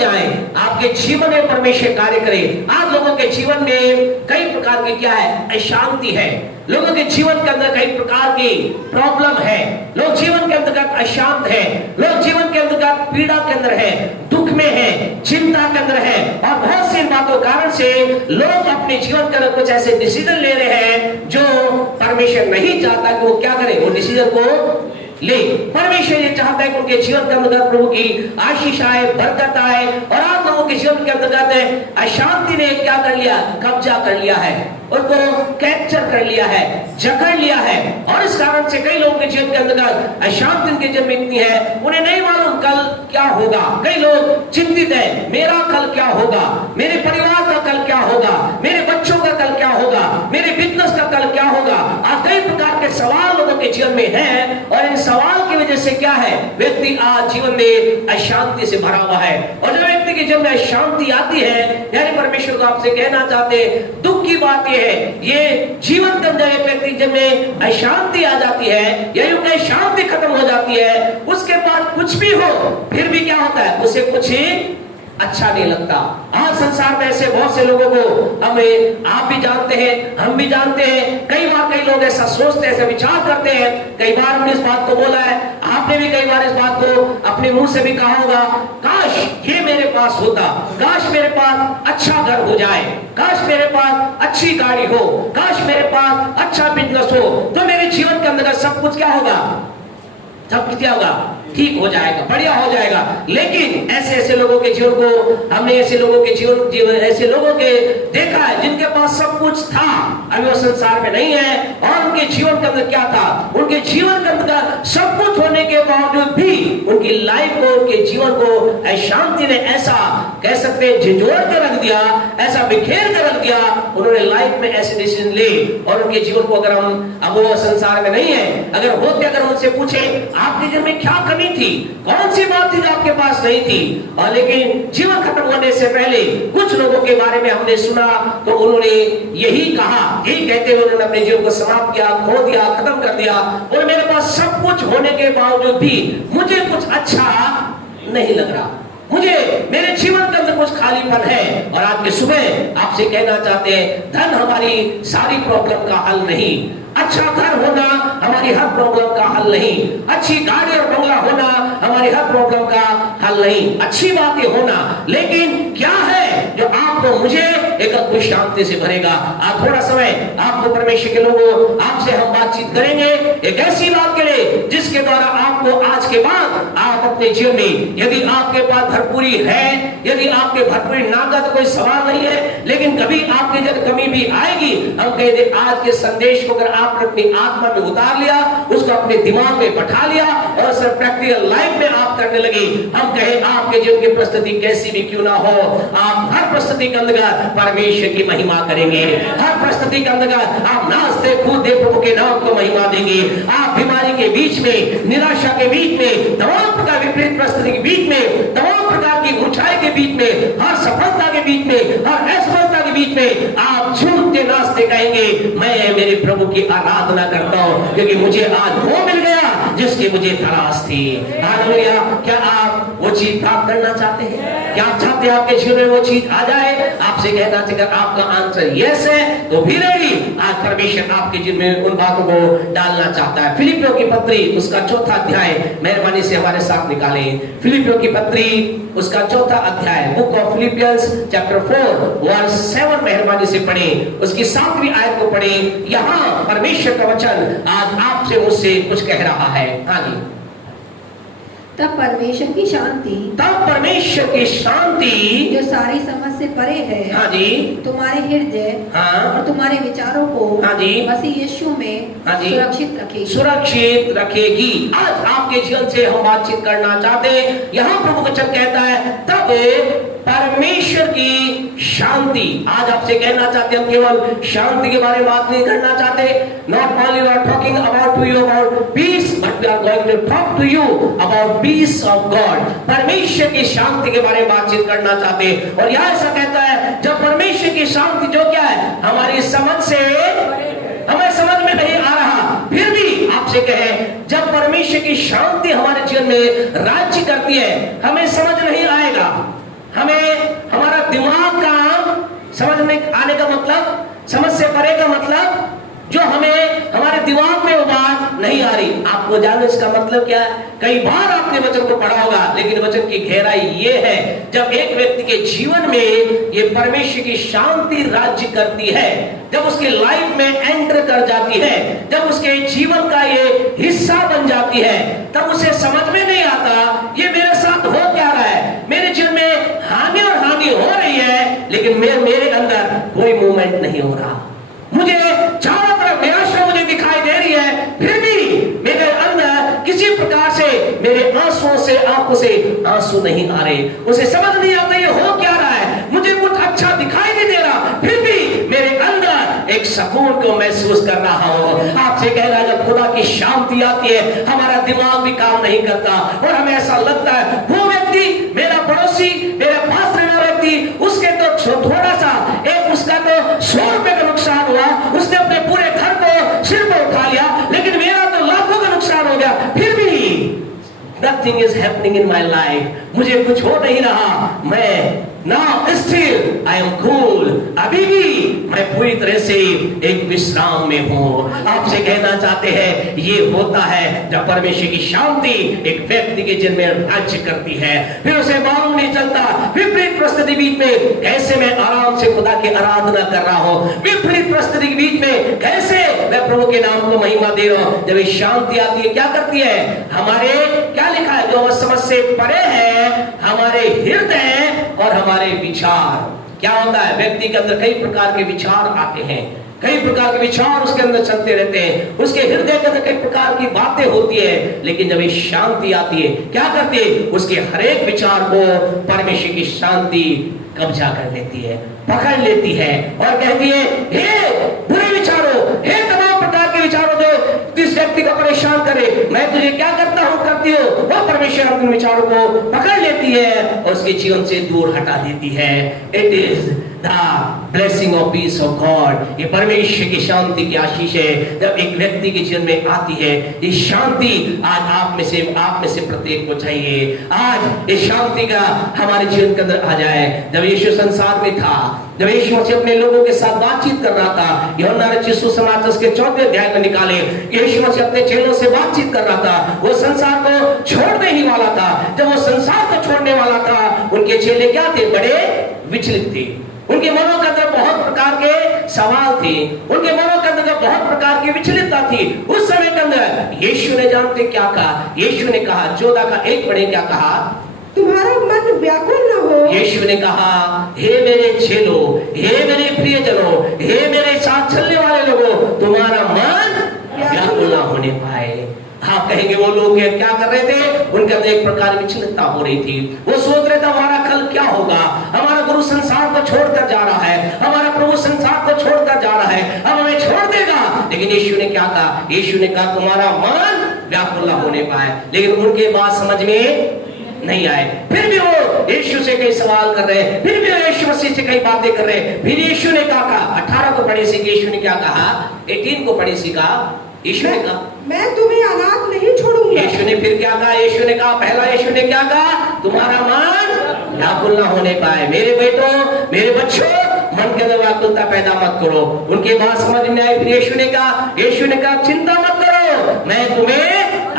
जाए, आपके जीवन में परमेश्वर कार्य करे। आज लोगों के जीवन में कई प्रकार की क्या है, अशांति है। लोगों के जीवन के अंदर कई प्रकार की प्रॉब्लम है। लोग जीवन के अंतर्गत अशांत है, लोग जीवन के अंतर्गत पीड़ा के अंदर है, दुख में है, चिंता के अंदर है, और बहुत सी बातों के कारण से लोग अपने जीवन के अंदर कुछ ऐसे डिसीजन ले रहे हैं जो परमेश्वर नहीं चाहता कि वो क्या करे, वो डिसीजन को ले। परमेश्वर ये चाहता है कि उनके जीवन के अंतर्गत प्रभु की आशीष आए, बरकत आए, और आप लोगों के जीवन के अंतर्गत अशांति ने क्या कर लिया, कब्जा कर लिया है, उनको कैप्चर कर लिया है, जकड़ लिया है। और इस कारण से कई लोगों के जीवन के अंतर्गत अशांति उनके जीवन में इतनी है, उन्हें नहीं मालूम कल क्या होगा। कई लोग चिंतित है, मेरा कल क्या होगा, मेरे परिवार का कल क्या होगा, मेरे बच्चों का कल क्या होगा, मेरे बिजनेस का कल क्या होगा। आज कई प्रकार के सवाल लोगों के जीवन में हैं, और इन सवाल की वजह से क्या है, व्यक्ति आज जीवन में अशांति से भरा हुआ है। और जब व्यक्ति के जीवन में अशांति आती है, यानी परमेश्वर को आपसे कहना चाहते, दुख की बात यह है, ये जीवन के अंदर एक व्यक्ति जब में अशांति आ जाती है, या यूं शांति खत्म हो जाती है, उसके बाद कुछ भी हो फिर भी क्या होता है, उसे कुछ अच्छा नहीं लगता। आज संसार में ऐसे बहुत से लोगों को हमें, आप भी जानते हैं, हम भी जानते हैं, कई बार कई लोग ऐसा सोचते हैं, ऐसा विचार करते हैं। कई बार हमने इस बात को बोला है, आपने भी कई बार इस बात को अपने मुंह से भी कहा होगा, काश ये मेरे पास होता, काश मेरे पास अच्छा घर हो जाए, काश मेरे पास अच्छी गाड़ी हो, काश मेरे पास अच्छा बिजनेस हो, तो मेरे जीवन के अंदर सब कुछ क्या होगा, सब कुछ क्या होगा, ठीक हो जाएगा, बढ़िया हो जाएगा। लेकिन ऐसे ऐसे लोगों के जीवन को हमने ऐसे लोगों के जीवन ऐसे लोगों के देखा है जिनके पास सब कुछ था, अभी वो संसार में नहीं है, और उनके जीवन के अंदर क्या था, उनके जीवन के अंदर सब कुछ होने के बावजूद भी उनकी लाइफ को, उनके जीवन को अशांति ने ऐसा कह सकते हैं झिझोड़ के रख दिया, ऐसा बिखेर कर रख दिया। उन्होंने लाइफ में ऐसे डिसीजन ले, और उनके जीवन को अगर हम, अब वो संसार में नहीं है, अगर होते, अगर उनसे पूछे आपके जीवन में क्या कमी थी, कौन सी बात थी जो आपके पास नहीं थी, और लेकिन जीवन खत्म होने से पहले कुछ लोगों के बारे में हमने सुना, तो उन्होंने यही कहा, यही कहते हुए उन्होंने अपने जीवन को समाप्त किया, खो दिया, खत्म कर दिया। और मेरे पास सब कुछ होने के बावजूद भी मुझे कुछ अच्छा नहीं लग रहा, मुझे मेरे जीवन के अंदर कुछ खालीपन है। और आज के सुबह आपसे कहना चाहते हैं, धन हमारी सारी प्रॉब्लम का हल नहीं, अच्छा घर होना हमारी हर प्रॉब्लम का हल नहीं, अच्छी गाड़ी और बंगला होना हमारी हर प्रॉब्लम का हल नहीं, अच्छी बातें होना, लेकिन क्या है जो आपको, मुझे एक अद्भुत शांति से भरेगा। आज थोड़ा समय आपको परमेश्वर के लोगों, आपसे हम बातचीत करेंगे एक ऐसी बात के लिए जिसके द्वारा आपको आज के बाद आप अपने जीवन में, यदि आपके पास भरपूरी है, यदि आपके भरपूरी ना का तो कोई सवाल नहीं है, लेकिन कभी आपके जब कमी भी आएगी, हम कह दे आज के संदेश को अगर आपने अपनी आत्मा में उतार लिया, उसको अपने दिमाग में बैठा लिया, और सिर्फ प्रैक्टिकल लाइफ में आप करने लगे, हम कहें आपके जीवन की परिस्थिति कैसी भी क्यों ना हो, आप हर परिस्थिति के अंदर परमेश्वर की महिमा करेंगे। हर परिस्थिति के अंदर आप नाचते कूदते प्रभु के नाम को महिमा देंगे। आप बीमारी के बीच में, निराशा के बीच में, तमाम प्रकार विपरीत परिस्थिति के बीच में, तमाम प्रकार की ऊंचाई के बीच में, हर सफलता के बीच में, हर असफलता के बीच में आप झूमते नाचते कहेंगे, मैं मेरे प्रभु की आराधना करता हूं, क्योंकि मुझे आज वो मिल गया जिसकी मुझे तलाश थी। हालेलुया। क्या आप वो चीज प्राप्त करना चाहते हैं? क्या आप चाहते हैं आपके जीवन में वो चीज आ जाए? आपसे कहना चाहिए, आपका आंसर यस है तो भी रेडी, आज परमेश्वर आपके जीवन में उन बातों को डालना चाहता है। फिलिपियों की पत्री उसका 4था अध्याय मेहरबानी से हमारे साथ निकालें। फिलिपियों की पत्री उसका 4था अध्याय, book of Philippians chapter 4 verse 7 मेहरबानी से पढ़ें, उसकी 7वीं आयत को पढ़ें। यहाँ परमेश्वर का वचन आज आपसे मुझसे कुछ कह रहा है। हाँ जी। तब परमेश्वर की शांति, तब परमेश्वर की शांति जो सारी समझ से परे है, हाँ जी, तुम्हारे हृदय हाँ, और तुम्हारे विचारों को, हाँ जी, मसीह यीशु में, हाँ जी, सुरक्षित रखेगी, सुरक्षित रखेगी। आज आपके जीवन से हम बातचीत करना चाहते हैं। यहाँ प्रभु वचन कहता है तब परमेश्वर की शांति। आज आपसे कहना चाहते हैं, हम केवल शांति के बारे में बात नहीं करना चाहते। Not only we are talking about to you about peace, but we are going to talk to you about peace of God. परमेश्वर की शांति के बारे में बातचीत करना चाहते हैं। और यह ऐसा कहता है, जब परमेश्वर की शांति जो क्या है, हमारी समझ से, हमें समझ में नहीं आ रहा, फिर भी आपसे कहे, जब परमेश्वर की शांति हमारे जीवन में राज्य करती है, हमें समझ नहीं आएगा, मतलब, समझ से परे का मतलब जो हमें हमारे दिमाग में वो बात नहीं आ रही। आपको जानना इसका मतलब क्या है? कई बार आपने वचन को पढ़ा होगा, लेकिन वचन की गहराई ये है, जब एक व्यक्ति के जीवन में ये परमेश्वर की शांति राज्य करती है, जब उसके लाइफ में एंटर कर जाती है, जब उसके जीवन का ये हिस्सा बन जाती है, तब उसे समझ में नहीं आता ये मेरे साथ हो क्या रहा है। मेरे जीवन में हानि और हानि हो रही है, लेकिन मेरे अंदर कोई मूवमेंट नहीं हो रहा। मुझे चारों तरफ निराशा मुझे दिखाई दे रही है, फिर भी मेरे अंदर किसी प्रकार से मेरे आंसुओं से आंखों से आंसू नहीं आ रहे। उसे समझ नहीं आता ये हो क्या रहा है, मुझे कुछ अच्छा दिखाई नहीं दे रहा, फिर भी मेरे अंदर एक सुकून को महसूस कर रहा हूं। आपसे कह रहा है, जब खुदा की शांति आती है, हमारा दिमाग भी काम नहीं करता और हमें ऐसा लगता है वो व्यक्ति, मेरा पड़ोसी, मेरे पास रहना व्यक्ति, उसके तो थोड़ा सा एक उसका तो 100 रुपए का नुकसान हुआ, उसने अपने पूरे घर को सिर पर उठा लिया, लेकिन मेरा तो लाखों का नुकसान हो गया, फिर भी nothing is happening in my life, मुझे कुछ हो नहीं रहा। मैं now still I am cool, अभी भी मैं पूरी तरह से एक विश्राम में हूँ। आपसे कहना चाहते हैं ये होता है जब परमेश्वर की शांति एक व्यक्ति के जीवन में राज्य करती है, फिर उसे मालूम नहीं चलता विपरीत परिस्थिति बीच में कैसे मैं आराम से खुदा की आराधना कर रहा हूँ, विपरीत परिस्थिति के बीच में कैसे मैं प्रभु के नाम को महिमा दे रहा हूँ। जब ये शांति आती है, क्या करती है? हमारे, क्या लिखा है, जो समझ से परे है, हमारे हृदय और हमारे विचार। क्या होता है? व्यक्ति के अंदर कई प्रकार के विचार आते हैं, कई प्रकार के विचार उसके अंदर चलते रहते हैं, उसके हृदय के अंदर कई प्रकार की बातें होती है, लेकिन जब ये शांति आती है, क्या करती है? उसके हर एक विचार को परमेश्वर की शांति कब्जा कर लेती है, पकड़ लेती है और कहती है, हे बुरे विचारों, हे तमाम प्रकार के विचारों जो इस व्यक्ति को परेशान करे, मैं तुझे क्या करता हूँ, करती हो, वो परमेश्वर अपने विचारों को पकड़ लेती है और उसके जीवन से दूर हटा देती है। It is the blessing of peace of God. ये परमेश्वर की शांति की आशीष है जब एक व्यक्ति के जीवन में आती है। ये शांति आज आप में से प्रत्येक को चाहिए। आज इस शांति का हमारे जीवन के अंदर आ जाए। जब यीशु संसार में था, जब यीशु मसीह अपने लोगों के साथ बातचीत कर रहा था, यूहन्ना रचित सुसमाचार के 4वें अध्याय में निकाले, यीशु मसीह अपने चेलों से बातचीत कर रहा था। वो संसार को छोड़ने ही वाला था। जब वो संसार को छोड़ने वाला था, उनके चेले क्या थे? बड़े विचलित थे। उनके मनों के अंदर बहुत प्रकार के सवाल थे, उनके मनों के अंदर बहुत प्रकार की विचलितता थी। उस समय के अंदर यीशु ने जानते क्या कहा? यीशु ने कहा, 14:1 पढ़े, क्या कहा? तुम्हारा मन व्याकुल न हो। यीशु ने कहा, हे मेरे चेलों, हे मेरे प्रियजनों, हे मेरे साथ चलने वाले लोगों, तुम्हारा मन व्याकुल न होने पाए। आप कहेंगे वो लोग क्या कर रहे थे? उनके अंदर एक प्रकार की विचलितता हो रही थी। वो सोच रहे थे हमारा कल क्या होगा, हमारा गुरु संसार को छोड़कर जा रहा है, हमारा प्रभु संसार को छोड़कर जा रहा है, अब हमें छोड़ देगा। लेकिन यीशु ने क्या कहा? यीशु ने कहा, तुम्हारा मन व्याकुल न होने पाए। लेकिन उनके बात समझ में नहीं आए, फिर भी वो यीशु से कई सवाल कर रहे हैं, फिर भी वो यीशु मसीह से कई बातें कर रहे हैं। फिर यीशु ने क्या कहा? 18 को पढ़े सी, यीशु ने क्या कहा? 18 को पढ़े सी का यीशु ने कहा, मैं तुम्हें अनाथ नहीं छोड़ूंगा। यीशु ने फिर क्या कहा? यीशु ने कहा, पहला यीशु ने क्या कहा? तुम्हारा मन व्याकुल न होने पाए। मेरे बेटों, मेरे बच्चों, मन के अंदर व्याकुलता पैदा मत करो। उनकी बात समझ में आई। फिर यीशु ने कहा, चिंता मत करो, मैं तुम्हें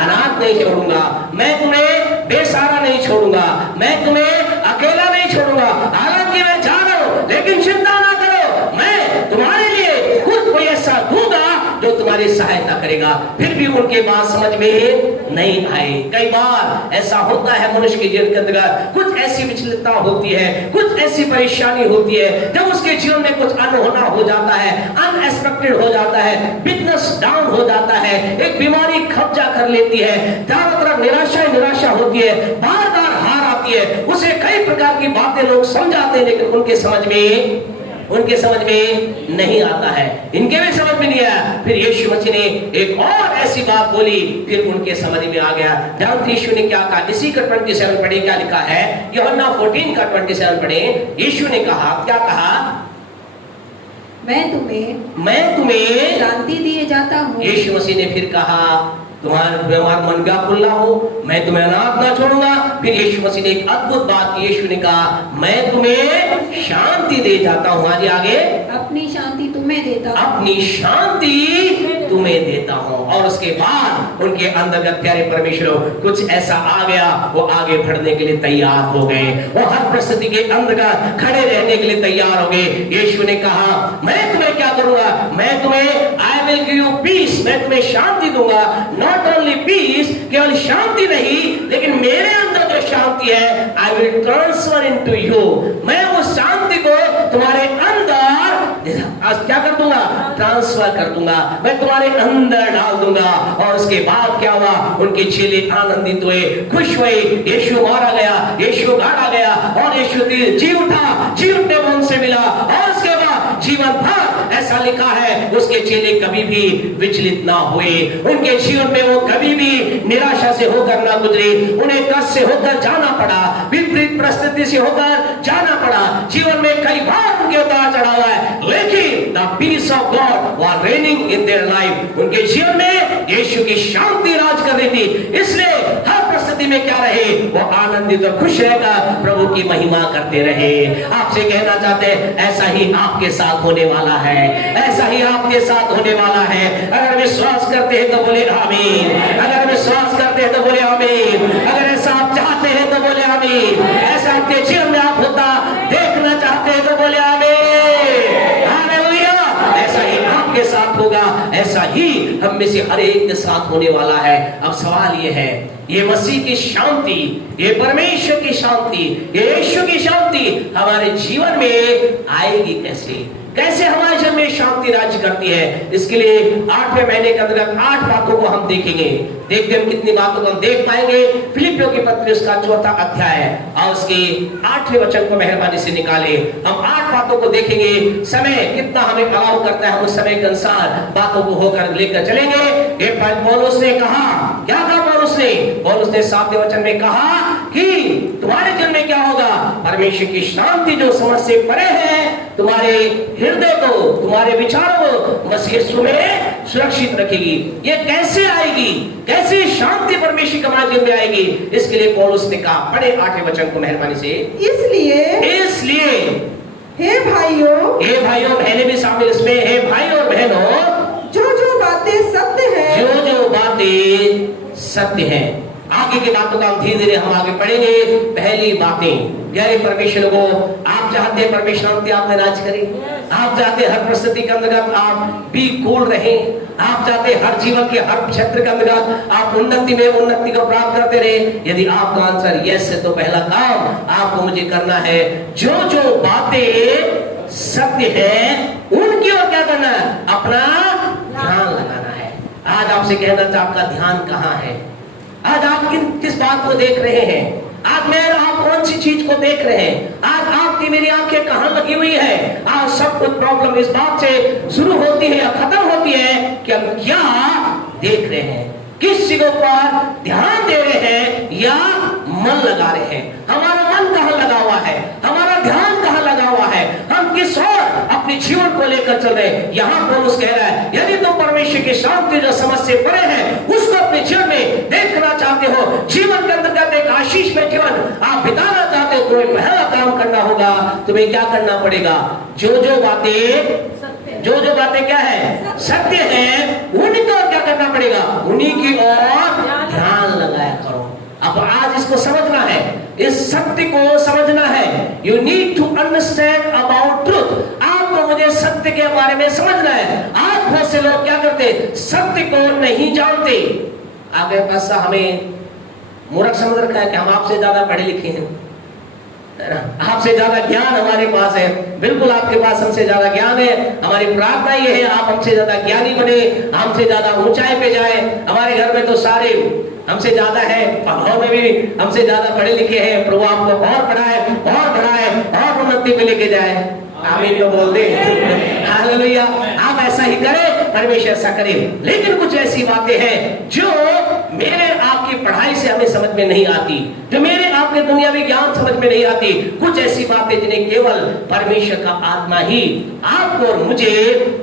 अनाथ नहीं छोड़ूंगा, मैं तुम्हें बेसहारा नहीं छोड़ूंगा, मैं तुम्हें अकेला नहीं छोड़ूंगा। हालांकि मैं जा रहा हूं, लेकिन चिंता ना करो, मैं तुम्हारे लिए कुछ कोई ऐसा दूंगा जो तुम्हारी सहायता करेगा। फिर भी उनके बात समझ में नहीं आए। कई बार ऐसा होता है मनुष्य के जीवन के अंदर, कुछ ऐसी विचलितता होती है, कुछ ऐसी परेशानी होती है, जब उसके जीवन में कुछ अनहोना हो जाता है, अनएक्सपेक्टेड हो जाता है, बिजनेस डाउन हो जाता है, एक बीमारी कब्जा कर लेती है, चारों तरफ निराशा होती है, बार बार हार आती है। उसे कई प्रकार की बातें लोग समझाते हैं, लेकिन उनके समझ में नहीं आता है। इनके भी समझ में नहीं आया। फिर यीशु मसीह ने एक और ऐसी बात बोली, फिर उनके समझ में आ गया। जानते यीशु ने क्या कहा? इसी का 27 पढ़े, क्या लिखा है? यूहन्ना 14 का 27 पढ़े। यीशु ने कहा, क्या कहा? मैं तुम्हें शांति दिए जाता हूँ। यीशु मसीह ने फिर कहा, तुम्हारा मन व्याकुल ना हो, मैं तुम्हें अनाथ ना छोड़ूंगा, फिर यीशु मसीह ने एक अद्भुत बात की। यीशु ने कहा मैं तुम्हें शांति दे जाता हूँ। आज आगे अपनी शांति तुम्हें देता हूँ, अपनी शांति तुम्हें देता हूँ। और उसके बाद उनके अंतर्गत प्यारे परमेश्वर कुछ ऐसा आ गया, वो आगे बढ़ने के लिए तैयार हो गए, वो हर परिस्थिति के अंतर्गत खड़े रहने के लिए तैयार हो गए। यीशु ने कहा मैं तुम्हें क्या करूंगा, मैं तुम्हें I will give you peace, मैं तुम्हें शांति दूंगा। नॉट ओनली पीस, केवल शांति नहीं, लेकिन मेरे अंदर जो शांति है I will transfer into you, मैं उस शांति को तुम्हारे अंदर आज क्या कर दूंगा, ट्रांसफर कर दूंगा, मैं तुम्हारे अंदर डाल दूंगा। और उसके बाद क्या हुआ, उनके चेले आनंदित हुए, खुश हुए। यीशु मारा गया, यीशु गाड़ा गया और यीशु जी उठा, जी उठने में उनसे मिला और उसके बाद जीवन भर ऐसा लिखा है उसके चेले कभी भी विचलित ना हुए, उनके जीवन में वो कभी भी निराशा से होकर ना गुजरे, उन्हें कष्ट से होकर जाना पड़ा, विपरीत परिस्थिति से होकर जाना पड़ा, जीवन में कई बार उनके उतार चढ़ाव है, लेकिन the peace of God was reigning in their life, उनके जीवन में यीशु की शांति राज कर रही थी। इसलिए हर परिस्थिति में क्या रहे, वो आनंदित और खुश रहकर प्रभु की महिमा करते रहे। आपसे कहना चाहते हैं ऐसा ही आपके साथ होने वाला है, ऐसा ही आपके साथ होने वाला है। अगर विश्वास करते हैं तो बोले आमीन, अगर विश्वास करते हैं तो बोले आमीन, अगर ऐसा आप चाहते हैं तो बोले आमीन, ऐसा आपके जीवन में आप होता देखना चाहते हैं तो बोले आमीन। हालेलुया, ऐसा ही आपके साथ होगा, ऐसा ही हम में से हर एक के साथ होने वाला है। अब सवाल ये है, ये मसीह की शांति, ये परमेश्वर की शांति, ये यीशु की शांति हमारे जीवन में आएगी कैसे, कैसे हमारे जीवन में शांति राज्य करती है। इसके लिए 8वें महीने के अंतर्गत 8 बातों को हम देखेंगे। देखते हम कितनी बातों को हम देख पाएंगे। फिलिपियों की पत्री उसका 4था अध्याय और उसके 8वें वचन को मेहरबानी से निकाले। हम 8 बातों को देखेंगे। समय कितना हमें अलाउ करता है, हम उस समय के अनुसार बातों को होकर लेकर चलेंगे। एक पौलुस ने कहा, क्या कहा पौलुस ने? पौलुस ने 7वें वचन में कहा कि तुम्हारे जीवन में क्या होगा, परमेश्वर की शांति जो समझ से परे है तुम्हारे हृदय को, तुम्हारे विचारों को मसीह यीशु में सुरक्षित रखेगी। ये कैसे आएगी, कैसे शांति परमेश्वर हमारे जीवन में आएगी? इसके लिए पौलुस ने कहा, पढ़े 8वें वचन को मेहरबानी से। इसलिए हे भाइयों बहनें भी शामिल इसमें, हे भाई और बहनों, जो बातें सत्य है, जो बातें सत्य हैं। आगे की बातों का हम धीरे धीरे हम आगे पढ़ेंगे। पहली बातें, प्यारे परमेश्वर को आप चाहते हैं परमेश्वर शांति आप में राज करे, आप चाहते हैं हर परिस्थिति के अंतर्गत आप भी कूल रहे, आप चाहते हैं हर जीवन के हर क्षेत्र के अंतर्गत आप उन्नति में उन्नति को प्राप्त करते रहे। यदि आपका आंसर यस है तो पहला काम आपको मुझे करना है, जो बातें सत्य है उनकी ओर क्या करना है, अपना ध्यान लगाना है। आज आपसे कहना था आपका ध्यान कहाँ है, आज आप किस बात को देख रहे हैं, आज मैं आप कौन सी चीज को देख रहे हैं, आज आपकी मेरी आंखें कहां लगी हुई है। आज सब कुछ प्रॉब्लम इस बात से शुरू होती है या खत्म होती है कि हम क्या देख रहे हैं, किस चीजों पर ध्यान दे रहे हैं या मन लगा रहे हैं। हमारा मन कहां लगा हुआ है, हमारा ध्यान कहां लगा हुआ है, हम किस ओर अपने जीवन को लेकर चल रहे हैं। यहाँ पौलुस कह रहा है, यदि तुम परमेश्वर की शांति जो समझ से परे है उसको अपने जीवन में देखना चाहते हो, जीवन के अंतर्गत एक आशीष में जीवन आप बिताना चाहते हो, तुम्हें पहला काम करना होगा, तुम्हें क्या करना पड़ेगा, जो बातें क्या है, सत्य है, उन्हीं को क्या करना पड़ेगा, उन्हीं की ओर ध्यान लगाया करो। अब आज इसको समझना है, इस सत्य को समझना है। You need to understand about truth. आपको मुझे सत्य के बारे में समझना है। आज बहुत से लोग क्या करते, सत्य को नहीं जानते। आगे पास हमें मूर्ख समझ रखा है कि हम आपसे ज्यादा पढ़े लिखे हैं, आपसे ज्यादा ज्ञान हमारे पास है। बिल्कुल आपके पास हमसे ज्यादा ज्ञान है। हमारी प्रार्थना ये है आप हमसे ज्यादा ज्ञानी बने, हमसे ज्यादा ऊंचाई पे जाए। हमारे घर में तो सारे हमसे ज्यादा है, पढ़ाओ में भी हमसे ज्यादा पढ़े लिखे हैं। प्रभु आपको और बढ़ाए और उन्नति पे लेके जाए। आमीन तो बोल दे। हालेलुया। आप ऐसा ही करें, परमेश्वर ऐसा करे। लेकिन कुछ ऐसी बातें हैं जो मेरे आपकी पढ़ाई से हमें समझ में नहीं आती, जो मेरे आप बातें दुनियावी ज्ञान समझ में नहीं आती, कुछ ऐसी बातें जिन्हें केवल परमेश्वर का आत्मा ही आपको और मुझे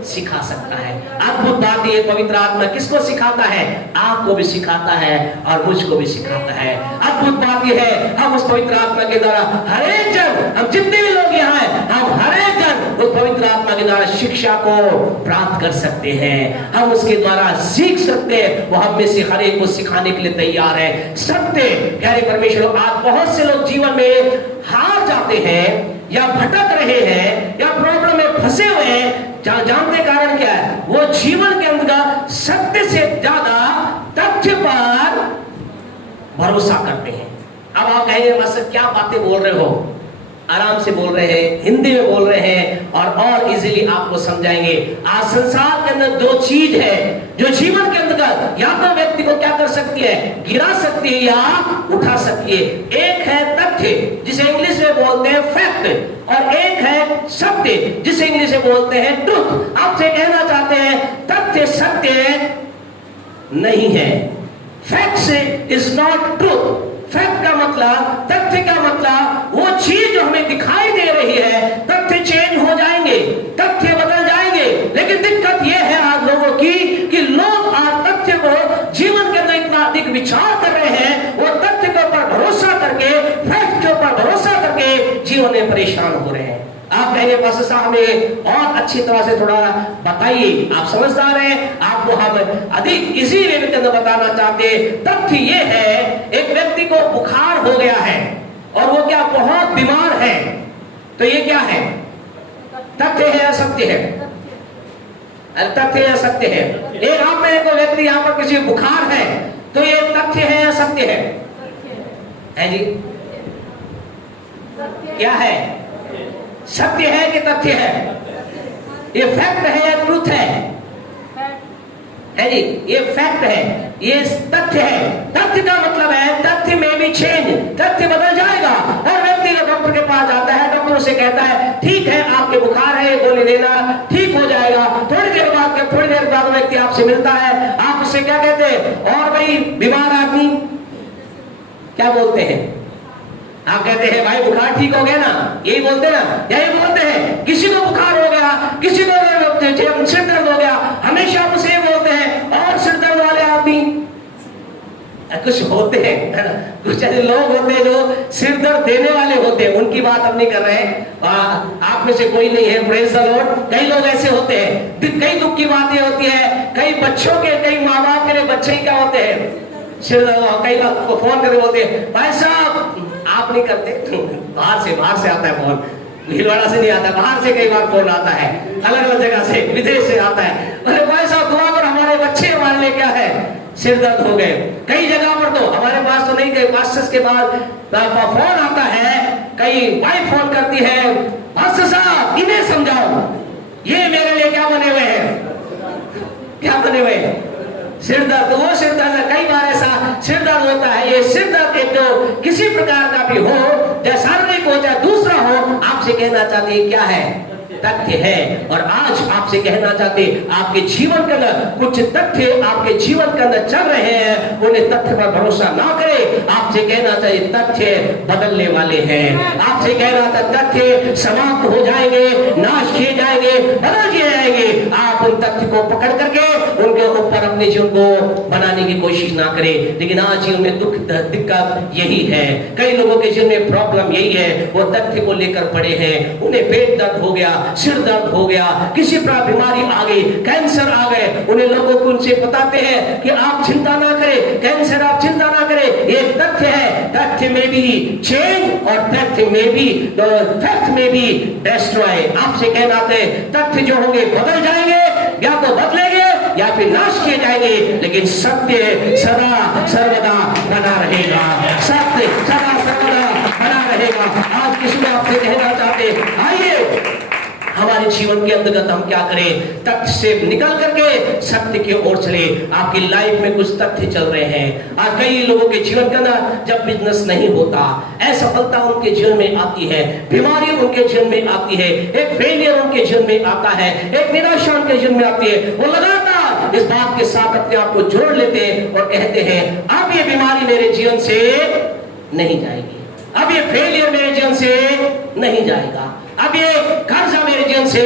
सिखा सकता है। अद्भुत बात ये, पवित्र आत्मा किसको सिखाता है? आपको भी सिखाता है और मुझको भी सिखाता है। अद्भुत बात ये है, हम उस पवित्र आत्मा के द्वारा हर एक जन, हम जितने भी लोग यहाँ हैं, हम हर एक जन उस पवित्र आत्मा के द्वारा शिक्षा को प्राप्त कर सकते हैं। हम उसके द्वारा सीख सकते हैं। वो हम में से हर एक को सिखाने के लिए तैयार है। सत्य प्यारे परमेश्वर, आज बहुत से लोग जीवन में हार जाते हैं या भटक रहे हैं या प्रॉब्लम में फंसे हुए हैं। जानते कारण क्या है? वो जीवन के अंदर सत्य से ज्यादा तथ्य पर भरोसा करते हैं। अब आप कहेंगे बस क्या बातें बोल रहे हो, आराम से बोल रहे हैं, हिंदी में बोल रहे हैं और इजीली आपको समझाएंगे। आज संसार के अंदर दो चीज है जो जीवन के अंदर या तो व्यक्ति को क्या कर सकती है, गिरा सकती है या उठा सकती है। एक है तथ्य जिसे इंग्लिश में बोलते हैं फैक्ट, और एक है सत्य जिसे इंग्लिश में बोलते हैं ट्रुथ। आपसे कहना चाहते हैं तथ्य सत्य नहीं है। Facts is not truth. Fact का मतलब, तथ्य का मतलब वो चीज जो हमें दिखाई दे रही है। तथ्य चेंज हो जाएंगे, तथ्य बदल जाएंगे, लेकिन दिक्कत यह है आज लोगों की कि लोग आज तथ्य को जीवन के अंदर इतना अधिक विचार कर रहे हैं, वो तथ्य के ऊपर भरोसा करके, फैक्ट के ऊपर भरोसा करके जीवन में परेशान हो रहे हैं। आप कहेंगे पास्टर साहब हमें और अच्छी तरह से थोड़ा बताइए, आप समझदार हैं, आपको हम अधिक इसी वे के अंदर बताना चाहते हैं। तथ्य ये है, एक व्यक्ति को बुखार हो गया है और वो क्या बहुत बीमार है, तो ये क्या है? तथ्य है या सत्य है? तथ्य या सत्य है? एक आप में कोई व्यक्ति यहाँ पर किसी बुखार है, तो ये तथ्य है या सत्य है जी? क्या है? सत्य है कि तथ्य है? ये फैक्ट है या ट्रुथ है जी? ये फैक्ट है, ये तथ्य है। तथ्य का मतलब है तथ्य में भी चेंज, तथ्य बदल जाएगा। और व्यक्ति जब डॉक्टर के पास जाता है, डॉक्टर उसे कहता है ठीक है आपके बुखार है, गोली लेना, ठीक हो जाएगा। थोड़ी देर बाद व्यक्ति आपसे मिलता है, आप उससे क्या कहते हैं? और भाई बीमार आदमी क्या बोलते हैं? आप कहते हैं भाई बुखार ठीक हो गया ना, यही बोलते हैं ना, यही बोलते हैं। किसी को बुखार हो गया, किसी को सिर दर्द हो गया, हमेशा आप उसे बोलते हैं और सिर दर्द वाले आदमी। कुछ होते हैं, कुछ ऐसे लोग होते हैं जो सिर दर्द देने वाले होते हैं, उनकी बात अब नहीं कर रहे हैं। आप में से कोई नहीं है, प्रेज़ द लॉर्ड। कई लोग ऐसे होते हैं, कई दुख की बातें होती है, कई बच्चों के, कई माँ बाप के लिए बच्चे क्या होते हैं, सिर दर्द। कई लोग फोन करके बोलते हैं भाई साहब, आप नहीं करते, बाहर से आता है फोन, भीलवाड़ा से नहीं आता, बाहर से कई बार फोन आता है, अलग अलग जगह से, विदेश से आता है। अरे भाई साहब दुआ कर, हमारे बच्चे हमारे लिए क्या है, सिर दर्द हो गए। कई जगह पर तो हमारे पास तो नहीं गए, पास्टर्स के बाद फोन आता है, कई वाइफ फोन करती है, पास्टर साहब इन्हें समझाओ, ये मेरे लिए क्या बने हुए हैं, क्या बने हुए हैं, सिर दर्द। वो सिर दर्द कई बार ऐसा सिर दर्द होता है, ये सिर दर्द एक तो किसी प्रकार का भी हो, चाहे शारीरिक हो चाहे दूसरा हो, आपसे कहना चाहते हैं क्या है, तथ्य है। और आज आपसे कहना चाहते आपके जीवन के अंदर कुछ तथ्य आपके जीवन के अंदर चल रहे हैं, उन्हें तथ्य पर भरोसा ना करें। आपसे कहना चाहिए तथ्य बदलने वाले हैं। आपसे कहना था तथ्य समाप्त हो जाएंगे, नाश किए जाएंगे, बदल दिए जाएंगे। आप उन तथ्य को पकड़ करके उनके ऊपर अपने जीवन को बनाने की कोशिश ना करें। लेकिन आज जीवन में दुख दिक्कत यही है, कई लोगों के जीवन में प्रॉब्लम यही है, वो तथ्य को लेकर पड़े हैं। उन्हें पेट दर्द हो गया, सिर दर्द हो गया, किसी प्रकार बीमारी आ गई, कैंसर आ गए, उन्हें लोगों को उनसे बताते हैं कि आप चिंता ना करें, कैंसर आप चिंता ना करें, ये तथ्य है। तथ्य में भी चेंज और तथ्य में भी फैक्ट में भी डिस्ट्रॉय। आपसे कहना है तथ्य जो होंगे बदल जाएंगे, या तो बदलेंगे या फिर नाश किए जाएंगे, लेकिन सत्य सदा सर्वदा बना रहेगा। सत्य सदा सर्वदा बना रहेगा। आज किसी को आपसे कहना चाहते आइए हमारे जीवन के अंतर्गत हम क्या करें, तथ्य से निकल करके सत्य की ओर चले। आपकी लाइफ में कुछ तथ्य चल रहे हैं। आज कई लोगों के जीवन के अंदर जब बिजनेस नहीं होता, असफलता उनके जीवन में आती है, बीमारी उनके जीवन में आती है, एक फेलियर उनके जीवन में आता है, एक निराशा उनके जीवन में आती है। वो लगातार इस बात के साथ अपने आप को जोड़ लेते हैं और कहते हैं अब ये बीमारी मेरे जीवन से नहीं जाएगी, अब ये फेलियर मेरे जीवन से नहीं जाएगा, अब ये कर्जा मेरे जीवन से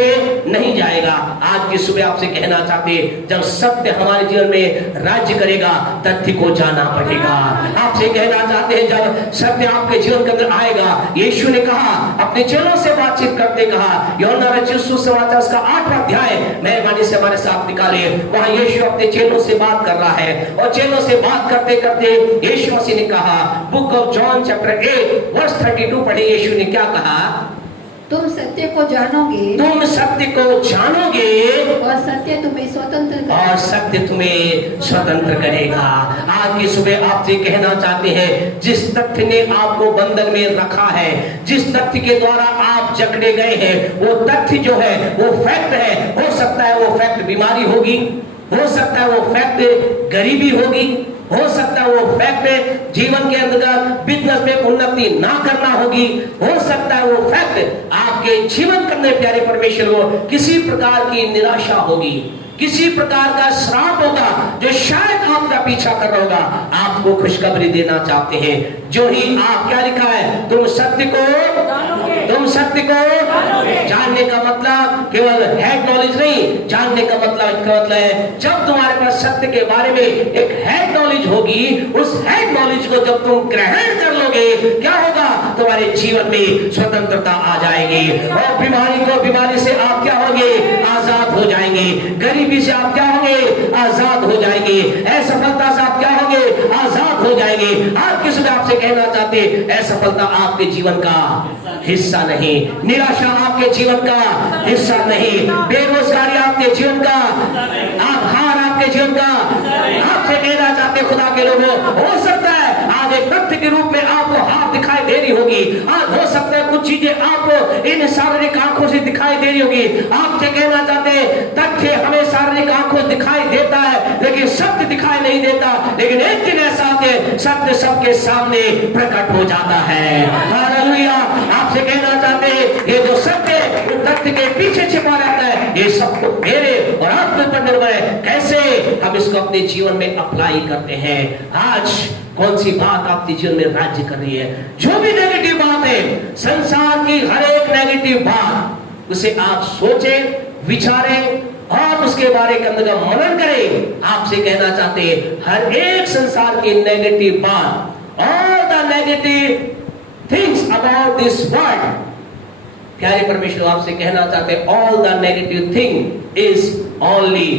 नहीं जाएगा। आज की सुबह आपसे कहना चाहते, जब सत्य हमारे जीवन में राज्य करेगा, तथ्य को जाना पड़ेगा। आपसे कहना चाहते हैं, जब सत्य आपके जीवन के अंदर आएगा, यीशु ने कहा, अपने चेलों से बातचीत करते कहा, यूहन्ना रचित सुसमाचार उसका 8वां अध्याय मेहरबानी से हमारे साथ निकाले, वहां यीशु अपने चेलों से बात कर रहा है, और चेलों से बात करते करते यीशु मसीह ने कहा, book of John chapter 8 verse 32 पढ़े, यीशु ने क्या कहा? तुम सत्य को जानोगे, तुम सत्य को जानोगे, और सत्य तुम्हें स्वतंत्र करेगा, और सत्य तुम्हें स्वतंत्र करेगा। आज की सुबह आपसे कहना चाहते हैं, जिस तथ्य ने आपको बंधन में रखा है, जिस तथ्य के द्वारा आप जकड़े गए हैं, वो तथ्य जो है वो फैक्ट है। हो सकता है वो फैक्ट बीमारी होगी, हो सकता है वो फैक्ट गरीबी होगी, हो सकता है वो फैक्ट जीवन के अंदर बिजनेस में उन्नति ना करना होगी, हो सकता है वो फैक्ट आपके जीवन करने प्यारे परमेश्वर को किसी प्रकार की निराशा होगी, किसी प्रकार का श्राप होगा जो शायद आपका पीछा कर रहा होगा। आपको खुशखबरी देना चाहते हैं, जो ही आप क्या लिखा है, तुम सत्य को जानने का मतलब केवल हेड नॉलेज नहीं, जानने का मतलब है जब तुम्हारे पास सत्य के बारे में एक हेड नॉलेज होगी, उस हेड नॉलेज को जब तुम ग्रहण कर लोगे, क्या होगा? तुम्हारे जीवन में स्वतंत्रता आ जाएगी, और बीमारी से आप क्या होंगे? आजाद हो जाएंगे। गरीबी से आप क्या होंगे? आजाद हो जाएंगे। असफलता से आप क्या होंगे? आजाद हो जाएंगे। आज किसी आपसे कहना चाहते, असफलता आपके जीवन का हिस्सा नहीं, निराशा आपके जीवन का हिस्सा नहीं, बेरोजगारी आपके जीवन का, हार आपके जीवन का। आपसे कहना चाहते खुदा के लोगों, हो सकता है आज एक तथ्य के रूप में आपको हार दिखाई दे रही होगी, आज हो सकता है कुछ चीजें आपको इन शारीरिक आंखों से दिखाई दे रही होगी। आपसे कहना चाहते तथ्य हमें शारीरिक आंखों दिखाई देता है, लेकिन सत्य दिखाई नहीं देता। लेकिन एक दिन ऐसा आते सत्य सबके सामने प्रकट हो जाता है। हालेलुया। आपसे कहना चाहते हैं, ये जो सत्य तथ्य के पीछे छिपा रहता है, ये सब तो मेरे और आपके ऊपर निर्भर है, कैसे हम इसको अपने जीवन में अप्लाई करते हैं। आज कौन सी बात आपके जीवन में राज्य कर रही है? जो भी नेगेटिव बात है, संसार की हर एक नेगेटिव बात, उसे आप सोचें, विचारें और उसके बारे के अंदर मनन करें। आपसे कहना चाहते हैं, हर एक संसार की नेगेटिव बात, all the negative things about this world, प्यारे परमेश्वर आपसे कहना चाहते हैं, all the negative thing is only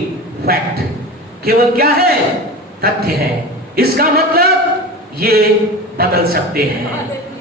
fact. केवल क्या है? तथ्य है। इसका मतलब ये बदल सकते हैं,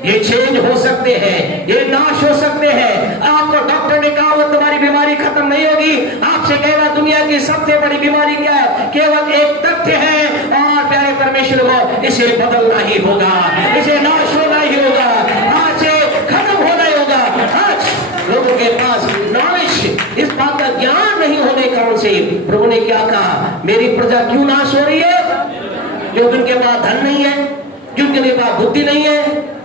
ये चेंज हो सकते हैं, ये नाश हो सकते हैं। आपको डॉक्टर ने कहा वो तुम्हारी बीमारी खत्म नहीं होगी। आपसे कहना, दुनिया की सबसे बड़ी बीमारी क्या है? केवल एक तथ्य है, और प्यारे परमेश्वर को इसे बदलना ही होगा, इसे नाश होना ही होगा, आज से खत्म होना ही होगा। आज लोगों के पास नॉलेज, इस बात का ज्ञान नहीं होने के कारण से प्रभु ने क्या कहा, मेरी प्रजा क्यों नाश हो रही है? क्योंकि उनके पास धन नहीं है, क्योंकि उनके पास बुद्धि नहीं है,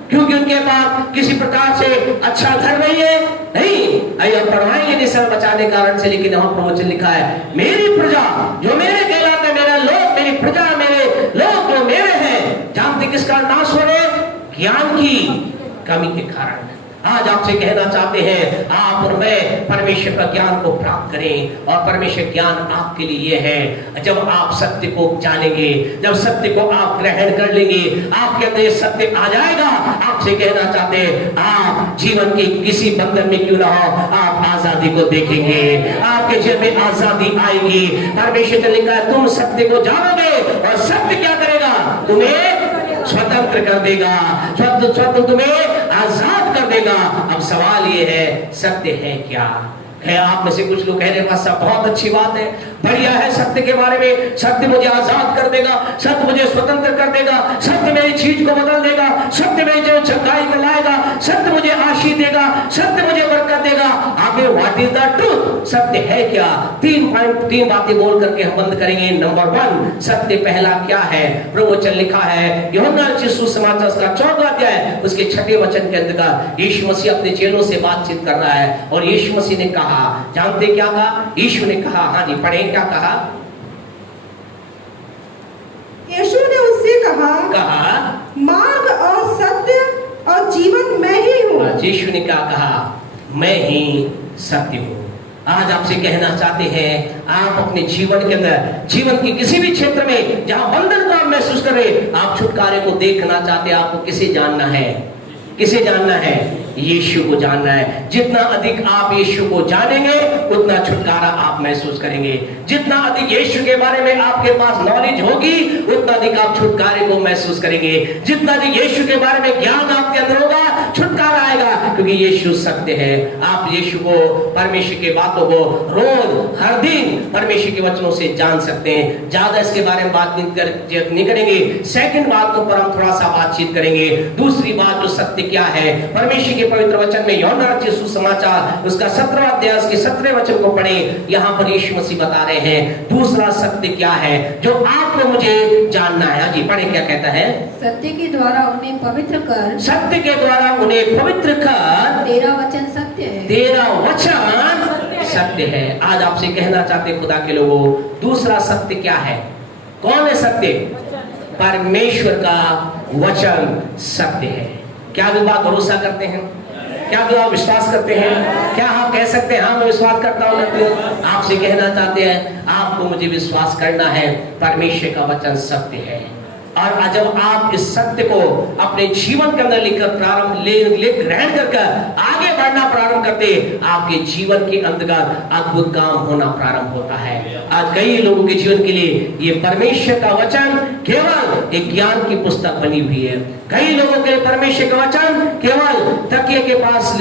क्योंकि उनके पास किसी प्रकार से अच्छा घर नहीं है। नहीं, आइए पढ़वाएंगे निशान बचाने कारण से, लेकिन वहां प्रवचन लिखा है, मेरी प्रजा जो मेरे कहलाते, मेरा लोग, मेरी प्रजा, मेरे लोग जो मेरे हैं, जानते किस कारण नाश हो रहे? ज्ञान की कमी के कारण। आज आपसे कहना चाहते हैं, आप और मैं परमेश्वर का ज्ञान को प्राप्त करें, और परमेश्वर ज्ञान आपके लिए ये है, जब आप सत्य को जानेंगे, जब सत्य को आप ग्रहण कर लेंगे, आपके अंदर ये सत्य आ जाएगा। आपसे कहना चाहते हैं, आप जीवन के किसी बंधन में क्यों ना हो, आप आजादी को देखेंगे, आपके जीवन में आजादी आएगी। परमेश्वर ने लिखा है, तुम सत्य को जानोगे, और सत्य क्या करेगा? तुम्हें स्वतंत्र कर देगा, स्वतंत्र तुम्हें आजाद कर देगा। अब सवाल ये है, सत्य है क्या? है आप में से कुछ लोग कह रहे हैं, सब बहुत अच्छी बात है, बढ़िया है सत्य के बारे में, सत्य मुझे आजाद कर देगा, सत्य मुझे स्वतंत्र कर देगा, सत्य मेरी चीज को बदल देगा, सत्य मेरी जो चंगाई को लाएगा, सत्य मुझे आशीष देगा, सत्य मुझे बरकत देगा। आगे व्हाट इज द ट्रूथ? सत्य है क्या? 3 बातें बोल करके हम बंद करेंगे। नंबर 1, सत्य पहला क्या है? प्रवचन लिखा है यूहन्ना रचित सुसमाचार का 14वां अध्याय उसके 6वें वचन के अंदर यीशु मसीह अपने चेलों से बातचीत कर रहा है, और यीशु मसीह ने कहा, जानते क्या कहा? यीशु ने कहा, हाँ जी पढ़े, क्या कहा? यीशु ने उससे कहा, मार्ग और सत्य और आज यीशु ने क्या कहा, मैं ही सत्य हूँ। आज आपसे कहना चाहते हैं, आप अपने जीवन के अंदर, जीवन की किसी भी क्षेत्र में जहां बंधन को आप महसूस कर रहे, आप छुटकारे को देखना चाहते हैं, आपको किसे जानना है? किसे जानना है? यीशु को जानना है। जितना अधिक आप यीशु को जानेंगे उतना छुटकारा आप महसूस करेंगे। जितना अधिक यीशु के बारे में आपके पास नॉलेज होगी उतना अधिक आप छुटकारे को महसूस करेंगे। जितना अधिक यीशु के बारे में ज्ञान आपके अंदर होगा छुटकारा आएगा, क्योंकि यीशु सत्य है। आप यीशु को, परमेश्वर की बातों को रोज हर दिन परमेश्वर के वचनों से जान सकते हैं। ज्यादा इसके बारे में बात नहीं करेंगे। सेकंड बात तो पर हम थोड़ा सा बातचीत करेंगे। दूसरी बात जो सत्य क्या है, परमेश्वर के पवित्र वचन में यूहन्ना रचित सुसमाचार उसका 17वां अध्याय के 17वें वचन को पढ़ें। यहाँ पर यीशु मसीह बता रहे हैं दूसरा सत्य क्या है जो आपको मुझे जानना है। जी पढ़े, क्या कहता है? सत्य के द्वारा उन्हें पवित्र कर, सत्य के द्वारा उन्हें पवित्र कर, तेरा वचन सत्य है, तेरा वचन सत्य है। आज आपसे कहना चाहते खुदा के लोगों, दूसरा सत्य क्या है? कौन है सत्य? परमेश्वर का वचन सत्य है। क्या भी बात भरोसा करते हैं? क्या भी आप विश्वास करते हैं? क्या आप कह सकते हैं हाँ मैं विश्वास करता हूँ? आपसे कहना चाहते हैं, आपको मुझे विश्वास करना है, परमेश्वर का वचन सत्य है। और जब आप इस सत्य को अपने जीवन के अंदर लेकर ग्रहण कर आगे बढ़ना प्रारंभ करते, आपके जीवन के अंतर्गत अद्भुत काम होना प्रारंभ होता है। आज कई लोगों के जीवन के लिए ये परमेश्वर का वचन केवल एक ज्ञान की पुस्तक बनी हुई है। कई लोगों के लिए परमेश्वर का वचन केवल तकिए के पास,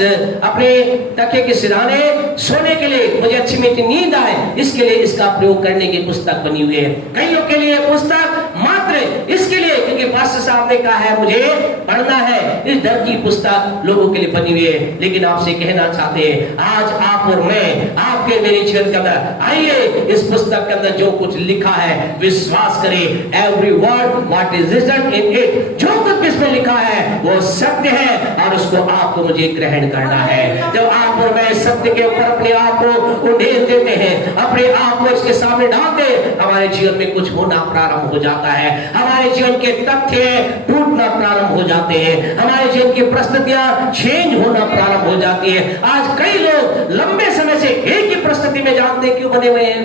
अपने तकिए के सिरहाने सोने के लिए, मुझे अच्छी मीठी नींद आए इसके लिए इसका प्रयोग करने की पुस्तक बनी हुई है। कईयों के लिए पुस्तक मात्र इसके लिए क्योंकि पास्टर साहब ने कहा है मुझे पढ़ना है, इस डर की पुस्तक लोगों के लिए बनी हुई है। लेकिन आपसे कहना चाहते हैं, आज आप और मैं, आपके मेरे जीवन के अंदर आइए, इस पुस्तक के अंदर जो कुछ लिखा है विश्वास करें। Every word what is written in it, जो कुछ इसमें लिखा है वो सत्य है और उसको आपको मुझे ग्रहण करना है। जब आप और मैं सत्य के ऊपर अपने आप को उंडेल देते हैं, अपने आप को इसके सामने डालते, हमारे जीवन में कुछ होना प्रारंभ हो जाता है। हमारे जीवन के तथ्य टूटना प्रारंभ हो जाते हैं। हमारे जीवन की परिस्थितियां चेंज होना प्रारंभ हो जाती है। आज कई लोग लंबे समय से एक ही परिस्थिति में जानते हैं, क्यों बने हुए हैं?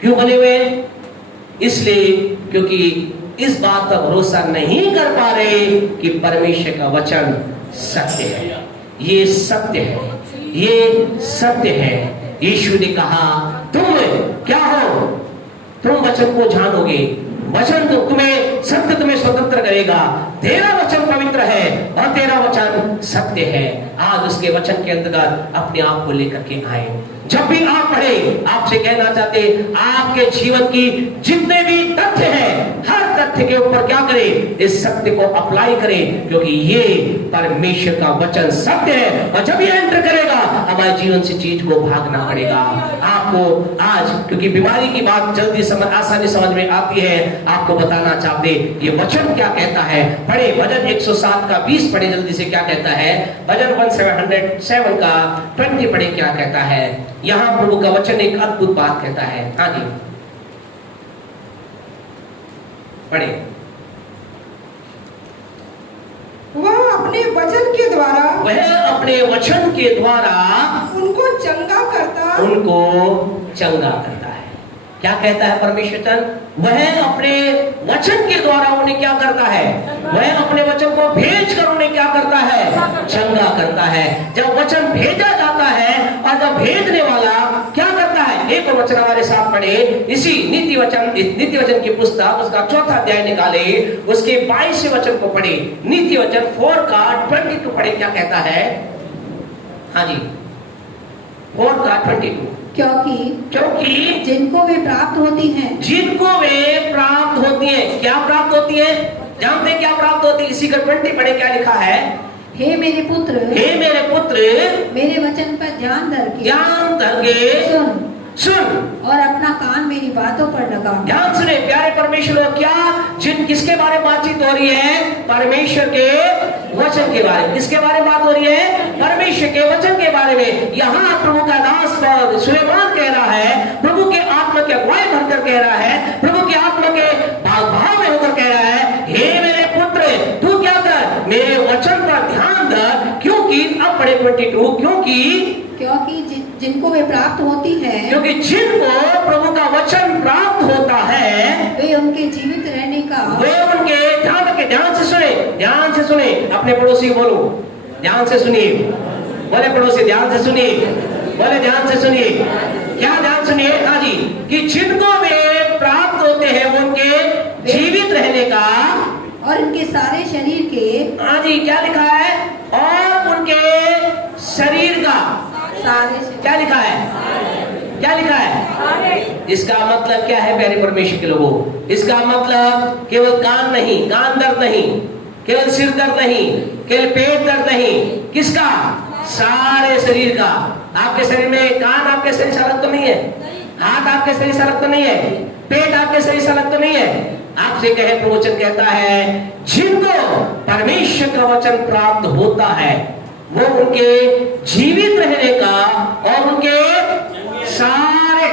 क्यों बने हुए हैं? इसलिए क्योंकि इस बात का भरोसा नहीं कर पा रहे कि परमेश्वर का वचन सत्य है। ये सत्य है, ये सत्य है। यीशु ने कहा तुम क्या हो? तुम वचन को जानोगे, वचन तो तुम्हें, सत्य तुम्हें स्वतंत्र करेगा। तेरा वचन पवित्र है और तेरा वचन सत्य है। आज उसके वचन के अंतर्गत अपने आप को लेकर के आए। जब भी आप पढ़े, आपसे कहना चाहते, आपके जीवन की जितने भी तथ्य हैं, हर तथ्य के ऊपर क्या करें? इस सत्य को अप्लाई करें, क्योंकि ये परमेश्वर का वचन सत्य है। और जब ये एंटर करेगा, हमारे जीवन से चीज को भागना पड़ेगा। आपको आज, क्योंकि बीमारी की बात जल्दी आसानी समझ में आती है, आपको बताना चाहते ये वचन क्या कहता है। पढ़े भजन 107 का 20 पढ़े जल्दी से, क्या कहता है? भजन 107 का 20 पढ़े, क्या कहता है? यहाँ प्रभु का वचन एक अद्भुत बात कहता है। हाँ जी पढ़े। वह अपने वचन के द्वारा, वह अपने वचन के द्वारा उनको चंगा करता, उनको चंगा करता है। क्या कहता है परमेश्वर? वह अपने वचन के द्वारा उन्हें क्या करता है? वह अपने वचन को भेज कर उन्हें क्या करता है? चंगा करता है। जब वचन भेजा जाता है और जब भेजने वाला क्या करता है? एक और वचन हमारे साथ पढ़े, इसी नीति वचन की पुस्तक उसका 4था अध्याय निकाले, उसके 22वें वचन को पढ़े। नीति वचन 4 का 20 को पढ़े, क्या कहता है? हाँ जी 4 का 22। क्योंकि जिनको वे प्राप्त होती हैं, जिनको वे प्राप्त होती है, क्या प्राप्त होती है? जानते क्या प्राप्त होती है? इसी का 20 पढ़े, क्या लिखा है? हे मेरे पुत्र, हे मेरे पुत्र, मेरे वचन पर ध्यान धर के सुन और अपना कान मेरी बातों पर लगा। ध्यान सुने प्यारे परमेश्वर, क्या किसके बारे में बातचीत हो रही है? परमेश्वर के वचन के बारे में। किसके बारे में बात हो रही है? परमेश्वर के वचन के बारे में। यहाँ प्रभु का दास सुलेमान कह रहा है, प्रभु के आत्मा के अगुवाई भरकर कह रहा है, प्रभु के आत्मा के भाव में होकर कह रहा है, हे मेरे पुत्र, तू क्या कर? मेरे वचन पर ध्यान धर, क्योंकि अब पढ़े 22, क्योंकि जिनको वे प्राप्त होती है, क्योंकि जिनको प्रभु का वचन प्राप्त होता है, वे उनके जीवित रहने का, वे उनके, ध्यान से सुने, अपने पड़ोसी को बोलो, ध्यान से सुनिए, बोले पड़ोसी ध्यान से सुनिए, बोले ध्यान से सुनिए, क्या ध्यान सुनिए? हाँ जी, कि जिनको वे प्राप्त होते हैं उनके जीवित रहने का, और उनके सारे शरीर के, हाँ जी, क्या लिखा है? और उनके शरीर का, सारे, क्या लिखा है? क्या लिखा है? इसका मतलब क्या है प्यारे परमेश्वर के लोगों? इसका मतलब केवल कान दर्द नहीं, केवल सिर दर्द नहीं, केवल पेट दर्द नहीं, किसका? सारे शरीर का। आपके शरीर में कान आपके शरीर से अलग तो नहीं है, हाथ आपके शरीर से अलग तो नहीं है, पेट आपके शरीर से अलग तो नहीं है। आपसे कहे प्रवचन कहता है जिनको परमेश्वर का वचन प्राप्त होता है वो उनके जीवित रहने का और उनके सारे,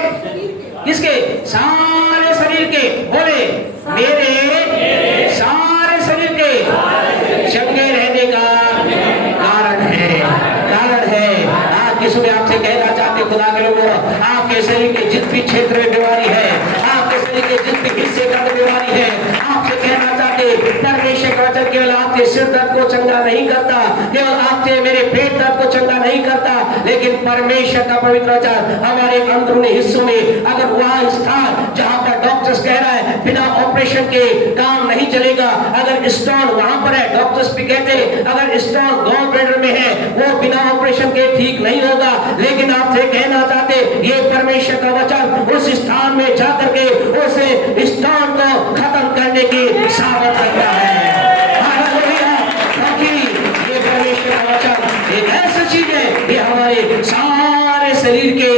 किसके? सारे शरीर के, बोले मेरे सारे शरीर के चंगे रहने का कारण है। आज की सुबह आपसे कहना चाहते खुदा के लोगों, आपके शरीर के जिस भी क्षेत्र में बीमारी है, आपके शरीर के जिस भी हिस्से का बीमारी है, आपसे कहना चाहते परमेश्वर का वचन केवल आपके सिर दर्द को चंगा नहीं करता, केवल आपके मेरे पेट दर्द को चंगा नहीं करता, लेकिन परमेश्वर का पवित्र वचन हमारे अंदरूनी हिस्सों में, अगर वह स्थान जहां पर डॉक्टर्स कह रहा है बिना ऑपरेशन के काम नहीं चलेगा, अगर स्टोन वहां पर है, डॉक्टर्स भी कहते हैं अगर स्टोन गॉल ब्लैडर में है वो बिना ऑपरेशन के ठीक नहीं होगा, लेकिन आपसे कहना चाहते ये परमेश्वर का वचन उस स्थान में जाकर के उस स्टोन को खत्म करने की सामर्थ रखता है। हालेलुया, क्योंकि ये परमेश्वर का वचन एक ऐसी चीज है, ये हमारे सारे शरीर के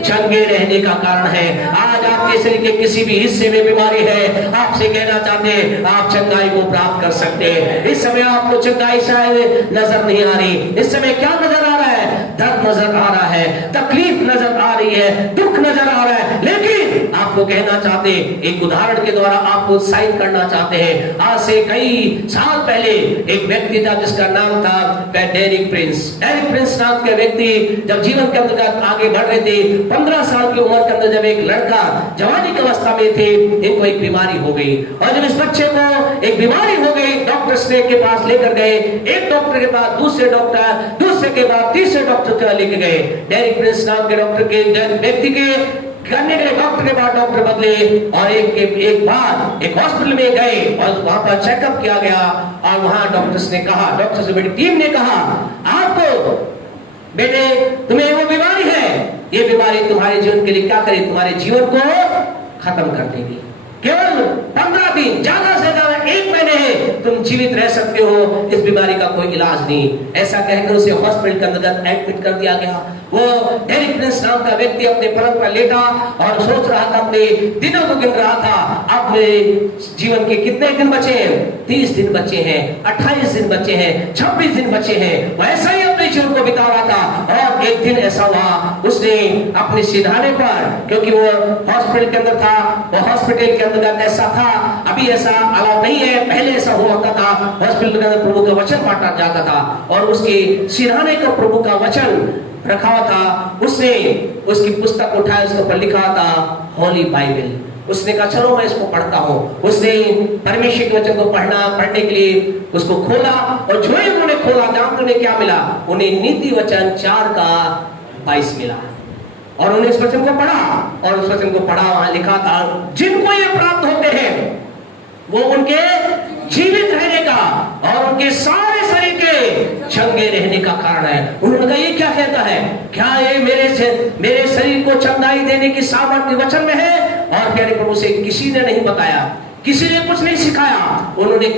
चंगे रहने का कारण है। आज आपके शरीर के किसी भी हिस्से में बीमारी है, आपसे कहना चाहते हैं आप चंगाई को प्राप्त कर सकते हैं। इस समय आपको चंगाई शायद नजर नहीं आ रही, इस समय क्या नजर आ रहा है? दर्द नजर आ रहा है, तकलीफ नजर आ रही है, दुख नजर आ रहा है, लेकिन आपको कहना चाहते एक उदाहरण के द्वारा आपको उत्साहित करना चाहते हैं। आज से कई साल पहले एक व्यक्ति था जिसका नाम था डेरिक प्रिंस नाम के व्यक्ति जब जीवन के अंदर आगे बढ़ रहे थे, 15 साल की उम्र के अंदर जब एक लड़का जवानी की अवस्था में थे, इनको एक बीमारी हो गई, और जब इस बच्चे को एक बीमारी हो गई, डॉक्टर्स के पास लेकर गए, एक डॉक्टर के बाद दूसरे डॉक्टर, दूसरे के बाद तीसरे डॉक्टर लेके गए। डेरिक प्रिंस नाम के डॉक्टर के व्यक्ति के करने के लिए डॉक्टर के बाद डॉक्टर बदले, और एक बार एक हॉस्पिटल में गए और वहां पर चेकअप किया गया, और वहां डॉक्टर्स ने कहा, डॉक्टर्स की बड़ी टीम ने कहा आपको बेटे तुम्हें वो बीमारी है, ये बीमारी तुम्हारे जीवन के लिए क्या करे? तुम्हारे जीवन को खत्म कर देगी। केवल 15 दिन, ज्यादा से ज्यादा 1 महीने है तुम जीवित रह सकते हो, इस बीमारी का कोई इलाज नहीं। ऐसा कहकर उसे हॉस्पिटल के अंदर एडमिट कर दिया गया। वो डेरिक प्रिंस नाम का व्यक्ति अपने पलंग पर लेटा और सोच रहा था, अपने दिनों को गिन रहा था, अब मेरे जीवन के कितने दिन बचे हैं? 30 दिन बचे हैं, 28 दिन बचे हैं, 26 दिन बचे हैं। वैसा ही अपने जीवन को बिता रहा था, और एक दिन ऐसा हुआ उसने अपने सिरहाने पर, क्योंकि वो हॉस्पिटल के अंदर था, वो हॉस्पिटल के अंदर ऐसा था, अभी ऐसा अलाउ नहीं है, पहले ऐसा हुआ होता था, हॉस्पिटल के अंदर प्रभु का वचन बांटा जाता था, और उसके सिरहाने का प्रभु का वचन रखा हुआ था। उसने उसकी पुस्तक उठाया, उसके ऊपर लिखा था होली बाइबल। उसने कहा चलो मैं इसको पढ़ता हूँ। उसने परमेश्वर के वचन को पढ़ने के लिए उसको खोला, और जो ही उन्होंने खोला, जानते उन्हें क्या मिला? उन्हें नीति वचन 4:22 मिला, और उन्हें इस वचन को पढ़ा, और उस वचन को पढ़ा, वहां लिखा था जिनको ये प्राप्त होते हैं वो उनके जीवित रहने का और उनके सारे शरीर के चंगे रहने का कारण है। उन्होंने कहा ये क्या कहता है? क्या ये मेरे शरीर को चंगाई देने की सामर्थ्य वचन में है? और प्यारे प्रभु से किसी ने नहीं बताया, किसी ने कुछ नहीं सिखाया।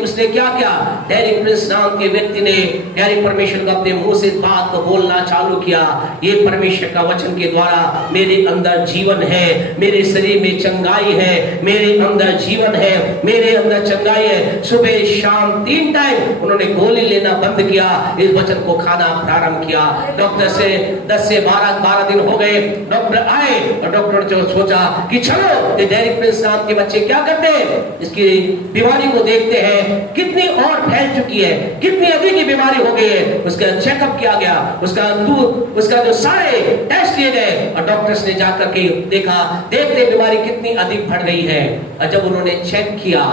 उसने क्या किया? डेरिक प्रिंस नाम के व्यक्ति ने डेरिक परमेश्वर को अपने मुंह से बात को बोलना चालू किया। ये परमेश्वर का वचन के द्वारा मेरे अंदर जीवन है, मेरे शरीर में चंगाई है, मेरे अंदर जीवन है, मेरे अंदर चंगाई है। सुबह शाम 3 टाइम उन्होंने गोली लेना बंद किया, इस वचन को खाना प्रारंभ किया। डॉक्टर से 10 से 12 दिन हो गए, डॉक्टर आए और डॉक्टर ने सोचा कि चलो डेरिक प्रिंस नाम के बच्चे क्या करते हैं, इसकी बीमारी को देखते हैं कितनी और फैल चुकी है, कितनी अधिक की बीमारी हो गई है। उसका चेकअप किया गया, उसका जो सारे टेस्ट किए गए और डॉक्टर्स ने जाकर के देखा, देखते बीमारी कितनी अधिक बढ़ गई है। और जब उन्होंने चेक किया,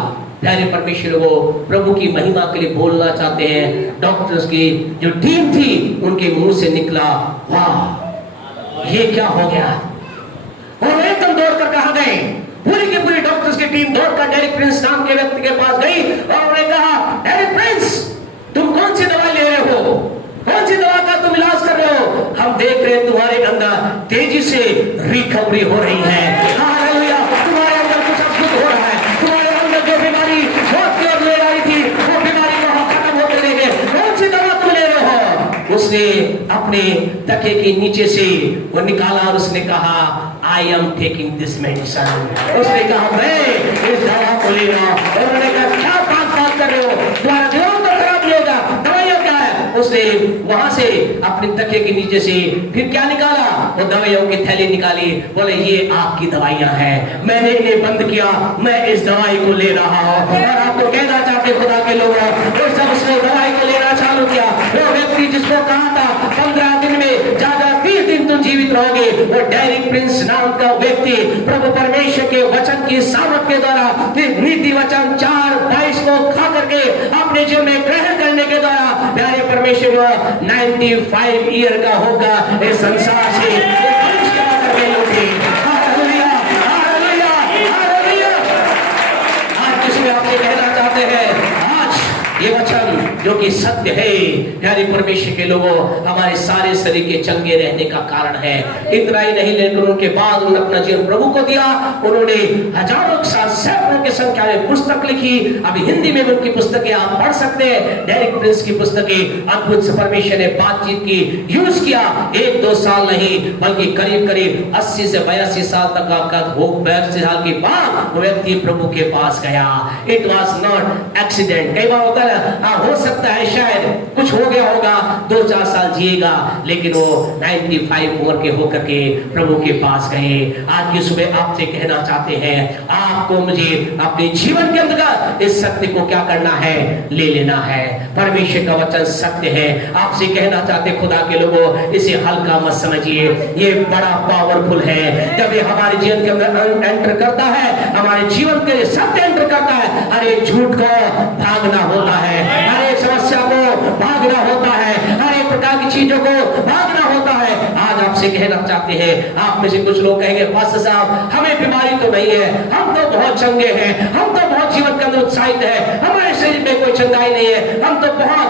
प्यारे परमेश्वर वो प्रभु की महिमा के लिए बोलना चाहते हैं, डॉक्टर्स की जो टीम थी उनके मुंह से निकला, वाह ये क्या हो गया। और एकदम दौड़कर कहा गए, पूरी की पूरी डॉक्टर्स की टीम दौड़कर डेरिक प्रिंस नाम के व्यक्ति के पास गई और उन्होंने कहा, डेरिक प्रिंस तुम कौन सी दवाई ले रहे हो, कौन सी दवा का तुम इलाज कर रहे हो? हम देख रहे हैं तुम्हारे अंदर तेजी से रिकवरी हो रही है। हालेलुया, तुम्हारे अंदर कुछ अद्भुत हो रहा है, तुम्हारे अंदर जो बीमारी बहुत देर ले रही थी वो बीमारी को खत्म होते देखे। कौन सी दवा तुम ले रहे हो? उसने अपने तकिए के नीचे से वो निकाला और उसने कहा, I am taking this medicine. उसने कहा मैं इस दवा को ले रहा हूं। उन्होंने कहा क्या बात कर रहे हो, तुम्हारा दिमाग तो खराब नहीं होगा, दवाइयां क्या है? उसने वहां से अपने तकिए के नीचे से फिर क्या निकाला, वो दवाइयों की थैली निकाली, बोले ये आपकी दवाइयां हैं, मैंने इन्हें बंद किया, मैं इस दवाई को ले रहा हूं। और आपको कहना चाहते खुदा के लोग, जब उसने दवाई को लेना चालू किया, वो व्यक्ति जिसको कहा था 15 दिन में ज्यादा 30 दिन तुम जीवित रहोगे, वो डेरिक प्रिंस नाम का व्यक्ति प्रभु परमेश्वर के वचन की सामर्थ के द्वारा नीति वचन 4:22 को खा करके अपने जीवन में ग्रहण करने के द्वारा प्यारे परमेश्वर 95 ईयर का होगा इस संसार से आज जिसमें आपसे कहना चाहते हैं, आज ये वचन जो कि सत्य है प्यारे परमेश्वर के लोगों, हमारे सारे शरीर के चंगे रहने का कारण है। इतना ही नहीं, लेकिन उनके बाद उन्होंने अपना जीवन प्रभु को दिया। उन्होंने हजारों के साथ सैकड़ों की संख्या में पुस्तक लिखी। अभी हिंदी में भी उनकी पुस्तकें आप पढ़ सकते हैं। डेरिक प्रिंस की पुस्तकें अद्भुत से परमेश्वर ने बातचीत की यूज किया। 1-2 साल नहीं बल्कि करीब करीब 80 से 82 साल तक आपका 82 साल के बाद वो व्यक्ति प्रभु के पास गया। It was not accident. कई बार होता है, हो सकता है शायद कुछ हो गया होगा, 2-4 साल जिएगा, लेकिन वो 95 उम्र के होकर के प्रभु के पास गए। आज की सुबह आपसे कहना चाहते हैं, आपको मुझे अपने जीवन के अंदर इस सत्य को क्या करना है, ले लेना है। परमेश्वर का वचन सत्य है। आपसे कहना चाहते खुदा के लोगों, इसे हल्का मत समझिए, ये बड़ा पावरफुल है। जब ये हमारे जीवन के अंदर एंटर करता है, हमारे जीवन के सत्य एंटर करता है, हर एक झूठ को भागना होता है, हर एक समस्या को भागना होता है, हर एक प्रकार की चीजों को भागना होता है। आज आपसे कहना चाहते हैं, आप में से कुछ लोग कहेंगे, पास्टर साहब हमें बीमारी तो नहीं है, हम तो बहुत चंगे हैं, हम तो बहुत जीवन के अंदर उत्साहित है, हमारे शरीर में कोई चंगाई नहीं है, हम तो बहुत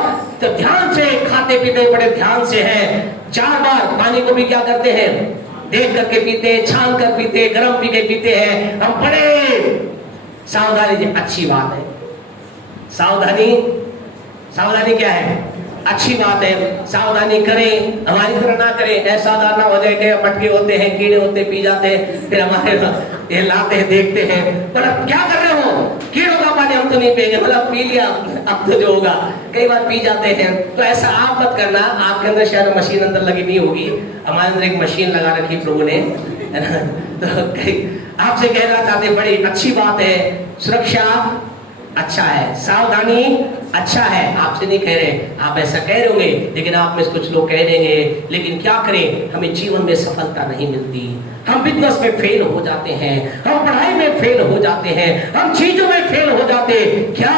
ध्यान से खाते पीते, बड़े ध्यान से है। 4 बार पानी को भी क्या करते हैं, देख करके पीते, छान कर पीते, गर्म पी के पीते हैं, हम बड़े सावधानी। अच्छी बात है, सावधानी क्या है, अच्छी बात है, सावधानी करें, हमारी तरह ना करें, ऐसा ना हो जाए कि मटके होते हैं, कीड़े होते, पी जाते हैं, फिर हमारे ये लाते हैं, देखते हैं, मतलब क्या कर रहे हो, कीड़ों का पानी हम तो नहीं पिएंगे, मतलब पी लिया, अब तो जो होगा, कई बार पी जाते हैं। तो ऐसा आप मत करना। आपके अंदर शायद मशीन अंदर लगी नहीं होगी, हमारे अंदर एक मशीन लगा रखी प्रभु ने, है ना। तो आपसे कहना चाहते, बड़ी अच्छी बात है, सुरक्षा अच्छा है, सावधानी अच्छा है, आपसे नहीं कह रहे, आप ऐसा कह रहे होंगे, लेकिन आप में कुछ लोग कह देंगे, लेकिन क्या करें, हमें जीवन में सफलता नहीं मिलती, हम बिजनेस में फेल हो जाते हैं, हम पढ़ाई में फेल हो जाते हैं, हम चीजों में फेल हो जाते हैं। क्या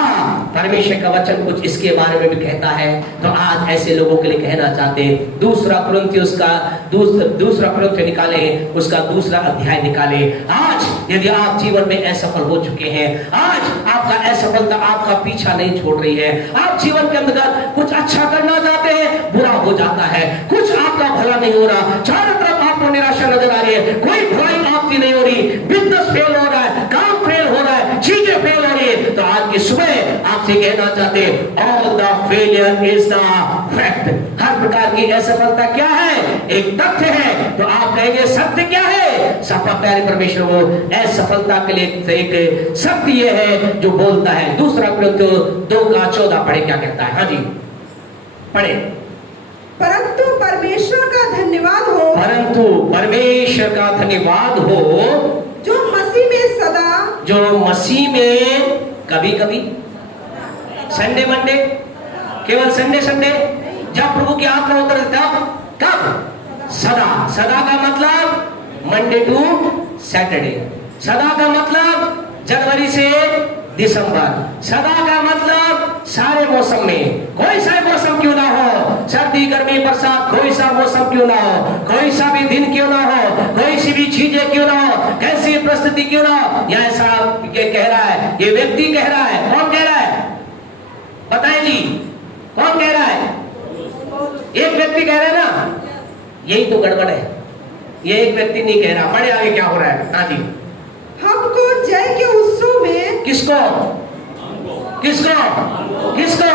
परमेश्वर का वचन कुछ इसके बारे में भी कहता है? तो आज ऐसे लोगों के लिए कहना चाहते हैं, दूसरा कुरिन्थियों निकाले, उसका 2 अध्याय निकाले। आज यदि आप जीवन में असफल हो चुके हैं, आज आपका असफलता आपका पीछा नहीं छोड़ रही है, आप जीवन के अंदर कुछ अच्छा करना चाहते हैं, बुरा हो जाता है, कुछ आपका भला नहीं हो रहा, चारों तरफ आपको निराशा नजर आ रही है, कोई भलाई आपकी नहीं हो रही, बिजनेस फेल हो रहा है, काम फेल हो रहा है, चीजें फेल हो रही है, तो आज की सुबह आपसे कहना चाहते हैं, all the failure is the fact. हर प्रकार की असफलता क्या है, एक तथ्य है। तो आप कहेंगे सत्य क्या है? सफल प्यारे परमेश्वर को असफलता के लिए एक सत्य यह है जो बोलता है। 2 कुरिन्थियों 2:14 पढ़े, क्या कहता है? हाँ जी पढ़े। परंतु परमेश्वर का धन्यवाद हो, परंतु परमेश्वर का धन्यवाद हो, जो मसीह में सदा जो मसीह में कभी कभी, संडे मंडे, केवल संडे संडे, जब प्रभु की आत्मा उतर तब, कब? सदा। सदा का मतलब मंडे टू सैटरडे। सदा का मतलब जनवरी से दिसंबर। सदा का मतलब सारे मौसम में, कोई सा मौसम क्यों ना हो, सर्दी गर्मी बरसात, कोई सा मौसम क्यों ना हो, कोई सा भी दिन क्यों ना हो, कोई सी भी चीजें क्यों ना हो, कैसी परिस्थिति क्यों ना हो, यह ऐसा ये कह रहा है, ये व्यक्ति कह रहा है। कौन कह रहा है? बताएं जी, कौन कह रहा है? एक व्यक्ति कह रहा है ना, यही तो गड़बड़ है। ये एक व्यक्ति नहीं कह रहा, बड़े आगे क्या हो रहा है। हाँ जी, हमको जय के उत्सव में, किसको किसको किसको?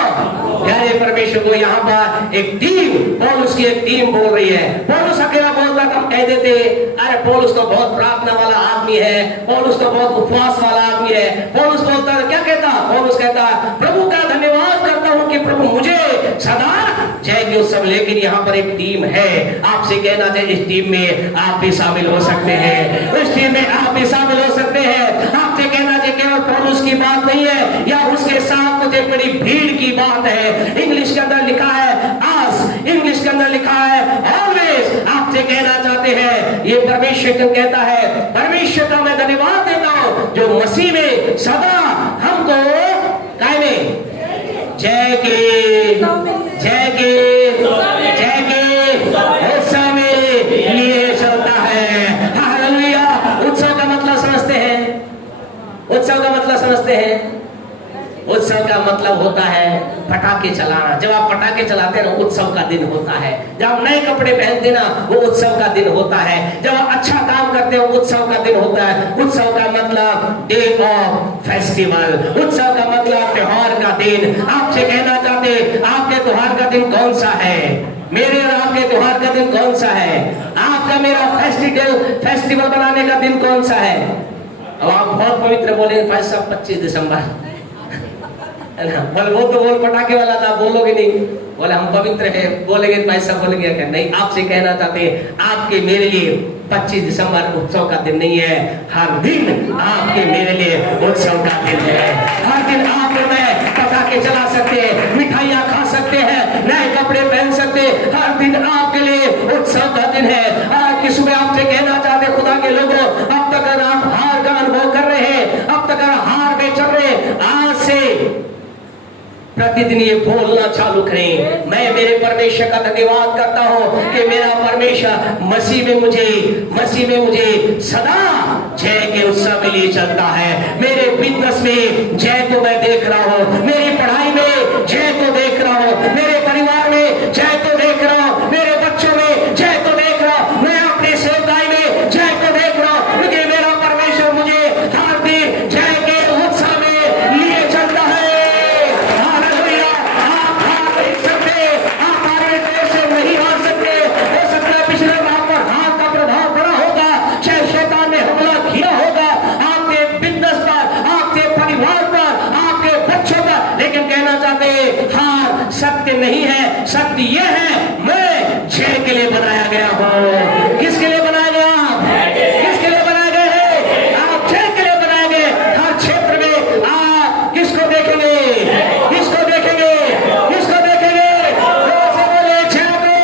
प्यारे परमेश्वर को। यहाँ पर एक टीम, पौलुस की एक टीम बोल रही है। पौलुस अकेला बोलता तो हम कह देते अरे पौलुस तो बहुत प्रार्थना वाला आदमी है, पौलुस तो बहुत उपवास वाला आदमी है। पौलुस बोलता क्या कहता? पौलुस कहता प्रभु का धन्यवाद करता हूँ कि प्रभु मुझे सदा जय के उत्सव। लेकिन यहाँ पर एक टीम है, आपसे कहना चाहिए इस टीम में आप भी शामिल हो सकते हैं, उस टीम में आप भी शामिल हो सकते हैं। आपसे कहना चाहिए केवल पौलुस की बात नहीं है या उसके साथ मुझे बड़ी भीड़ की बात है। इंग्लिश के अंदर लिखा है आज, इंग्लिश के अंदर लिखा है ऑलवेज। आपसे कहना चाहते हैं ये परमेश्वर कहता है, परमेश्वर का मैं धन्यवाद देता हूं जो मसीह में सदा हमको काय में जय के जय के जय के उत्सव में लिए चलता है। हालेलुया। उत्सव का मतलब समझते हैं? उत्सव का मतलब समझते हैं? उत्सव का मतलब होता है पटाखे चलाना। जब आप पटाखे चलाते हैं ना, उत्सव का दिन होता है। जब आप नए कपड़े पहनते ना, वो उत्सव का दिन होता है। जब आप अच्छा काम करते हो, उत्सव का दिन होता है। उत्सव का मतलब डे ऑफ फेस्टिवल, उत्सव का मतलब त्योहार का दिन। आपसे कहना चाहते आपके त्योहार का दिन कौन सा है? मेरे और आपके त्योहार का दिन कौन सा है? आपका मेरा फेस्टिवल बनाने का दिन कौन सा है? अब आप बहुत पवित्र बोले भाई साहब 25 दिसंबर है ना, बोल वो तो बोल पटाखे वाला था, बोलोगे नहीं। बोले हम पवित्र है, बोलेंगे भाई साहब बोलेंगे क्या? नहीं, आपसे कहना चाहते हैं आपके मेरे लिए 25 दिसंबर उत्सव का दिन नहीं है। हर दिन आपके मेरे लिए उत्सव का दिन है। हर दिन आप और मैं पटाखे चला सकते हैं, मिठाइयाँ खा सकते हैं, नए कपड़े पहन सकते हैं। हर दिन आपके लिए उत्सव का दिन है। आज की सुबह आपसे कहना चाहते खुदा के लोगों, अब तक अगर आप हार का अनुभव कर रहे हैं, अब तक अगर हार में चल रहे हैं, आज से प्रतिदिन ये बोलना चालू करें, मैं मेरे परमेश्वर का धन्यवाद करता हूँ कि मेरा परमेश्वर मसीह में मुझे सदा जय के उत्सव में लिए चलता है। मेरे बिजनेस में जय को मैं देख रहा हूँ, मेरी पढ़ाई में जय को देख रहा हूँ, मेरे परिवार में जय को देख रहा हूँ, मेरे बच्चों में जय को देख रहा हूँ, मैं अपनी सेवकाई में जय को देख रहा हूँ, क्योंकि मेरा परमेश्वर मुझे हर दिन जय के उत्सव में लिए चलता है। सत्य नहीं है, सत्य यह है मैं जय के लिए बनाया गया हूँ। किसके लिए बनाया गया? किसके लिए बनाया गया है? आप जय के लिए बनाए गए। हर क्षेत्र में आप किसको देखेंगे? किसको देखेंगे? किसको देखेंगे? बोले जय को।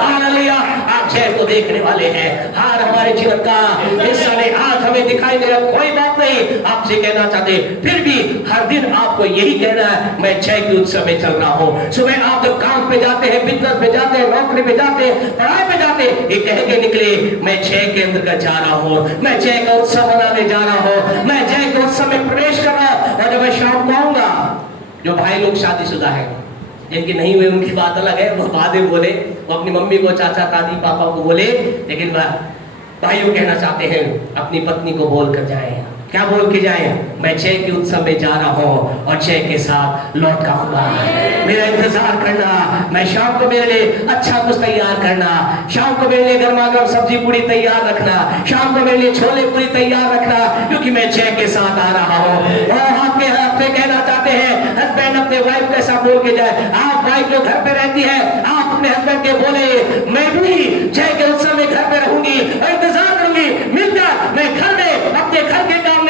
हालेलुया। आप जय को देखने वाले हैं। हार हमारे जीवन का हिस्सा नहीं। आज हमें दिखाई दे रहा कोई बात नहीं, आपसे कहना चाहते फिर भी हर दिन आपको यही कहना है मैं जय के उत्सव में चल रहा हूँ। सुबह आप जब काम पे जाते हैं, बिजनेस पे जाते हैं, नौकरी पे जाते हैं, पढ़ाई पे जाते हैं, ये कह के निकले मैं जय के अंदर जा रहा हूँ, मैं जय का उत्सव मनाने जा रहा हूँ, मैं जय के उत्सव में प्रवेश कर रहा हूँ। और जब मैं शाम को आऊंगा, जो भाई लोग शादीशुदा है, जिनकी नहीं हुई उनकी बात अलग है, वो बाद में बोले, वो अपनी मम्मी को, चाचा, दादी, पापा को बोले, लेकिन भाइयों कहना चाहते हैं अपनी पत्नी को बोल कर जाए। क्या बोल के जाए? मैं जय के उत्सव में जा रहा हूँ और जय के साथ लौट आऊंगा। मेरा इंतजार करना, मैं शाम को मेरे लिए अच्छा कुछ तैयार करना, शाम को मेरे लिए गर्मा गर्म सब्जी पूरी तैयार रखना, शाम को मेरे लिए छोले पूरी तैयार रखना, क्योंकि मैं जय के साथ आ रहा हूँ। और आपके आपसे कहना चाहते हैं हस्बैंड अपने वाइफ को ऐसा बोल के जाए। आप वाइफ जो घर पे रहती है, आप अपने हस्बैंड के बोले मैं भी जय के उत्सव में घर पे रहूंगी, इंतजार करूंगी, मिल जा, मैं घर में अपने घर के काम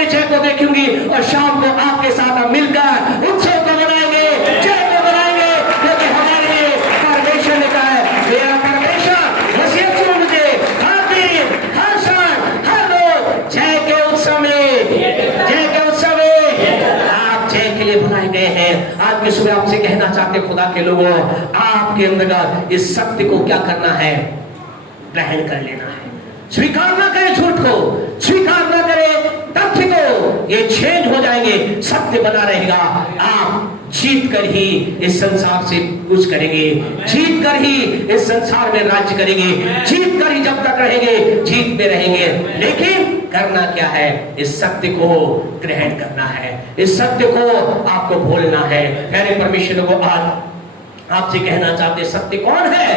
कहना चाहते खुदा के लोगों, आपके अंदर इस सत्य को क्या करना है? ग्रहण कर लेना है। स्वीकार ना करें झूठ को, स्वीकार ना करें तथ्य को, ये चेंज हो जाएंगे, सत्य बना रहेगा। आप जीत कर ही इस संसार से कुछ करेंगे, जीत कर ही इस संसार में राज्य करेंगे, जीत कर ही जब तक रहेंगे जीत में रहेंगे। लेकिन करना क्या है? इस सत्य को ग्रहण करना है, इस सत्य को आपको बोलना है। प्यारे परमेश्वर को आज आपसे कहना चाहते, सत्य कौन है?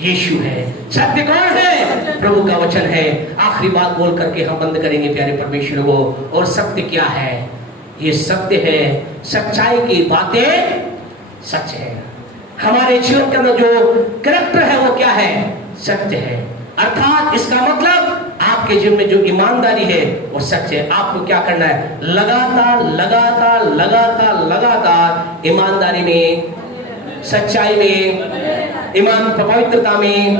यीशु है। सत्य कौन है? प्रभु का वचन है। आखिरी बात बोल करके हम बंद करेंगे प्यारे परमेश्वर को। और सत्य क्या है? ये सत्य है, सच्चाई की बातें सच है। हमारे जीवन के अंदर जो कैरेक्टर है वो क्या है? सत्य है। अर्थात इसका मतलब आपके जीवन में जो ईमानदारी है वो सच है। आपको क्या करना है? लगातार लगातार लगातार लगातार ईमानदारी में, सच्चाई में, ईमान पवित्रता में,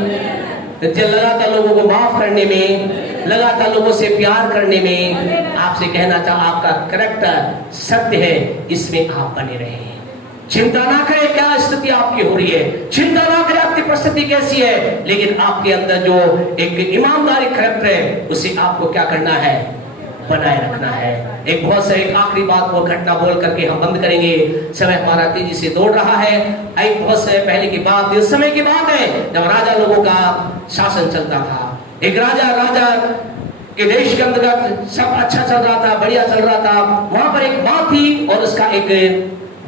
लगातार लोगों को माफ करने में, लगातार लोगों से प्यार करने में, आपसे कहना चाह आपका करैक्टर सत्य है, इसमें आप बने रहे। चिंता ना करें क्या स्थिति आपकी हो रही है, चिंता ना करें आपकी परिस्थिति कैसी है, लेकिन आपके अंदर जो एक ईमानदारी करैक्टर है उसे आपको क्या करना है? बनाए रखना है। एक बहुत से एक आखिरी बात वो घटना बोल करके हम बंद करेंगे। समय हमारा तेजी से दौड़ रहा है। एक बहुत से पहले की बात, इस समय की बात है जब राजा लोगों का शासन चलता था। एक राजा के देश के अंतर्गत सब अच्छा चल रहा था, बढ़िया चल रहा था। वहां पर एक माँ थी और उसका एक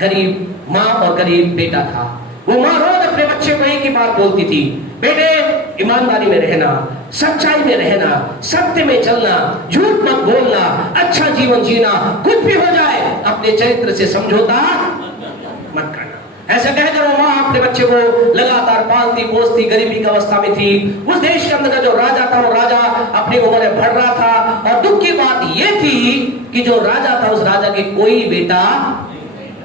गरीब माँ और गरीब बेटा था। वो माँ रोज अपने बच्चे को एक ही बात बोलती थी, बेटे ईमानदारी में रहना, सच्चाई में रहना, सत्य में चलना, झूठ मत बोलना, अच्छा जीवन जीना, कुछ भी हो जाए अपने चरित्र से समझौता मत करना। ऐसा कहकर वो माँ अपने बच्चे को लगातार पालती पोसती, गरीबी की अवस्था में थी। उस देश के अंदर का जो राजा था वो राजा अपनी उम्र में बढ़ रहा था। और दुख की बात ये थी कि जो राजा था उस राजा के कोई बेटा,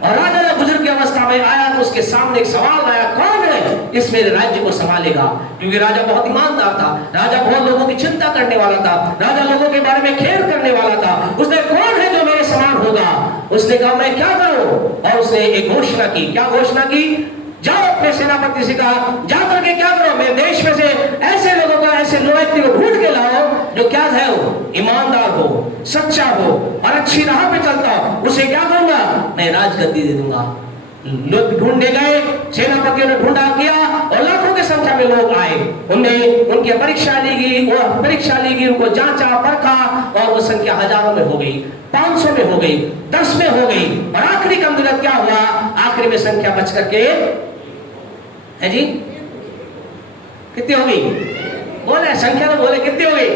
और राजा जब बुजुर्ग की अवस्था में आया तो उसके सामने एक सवाल आया, कौन है इस मेरे राज्य को संभालेगा? क्योंकि राजा बहुत ईमानदार था, राजा बहुत लोगों की चिंता करने वाला था, राजा लोगों के बारे में खेल करने वाला था। उसने कौन है जो मेरे समान होगा? उसने कहा मैं क्या करूं? और उसने एक घोषणा की। क्या घोषणा की? जाओ अपने सेनापति से कहा, जा करके क्या करो, मेरे देश में से ऐसे लोगों को, ऐसे व्यक्ति को ढूंढ के लाओ जो क्या है, वो ईमानदार हो, सच्चा हो और अच्छी राह पे चलता हो। उसे क्या करूंगा? मैं राजगद्दी दे दूंगा। लोग ढूंढने गए, सेनापतियों ने ढूंढा किया और लाखों की संख्या में लोग आए। उनने उनकी परीक्षा ली गई, उनको जांचा परखा और वो संख्या हजारों में हो गई, 500 में हो गई, 10 में हो गई। और आखिरी का अंतर्गत क्या हुआ? आखिरी में संख्या बच करके है जी कितनी हो गई? बोले संख्या तो बोले कितनी हो गई?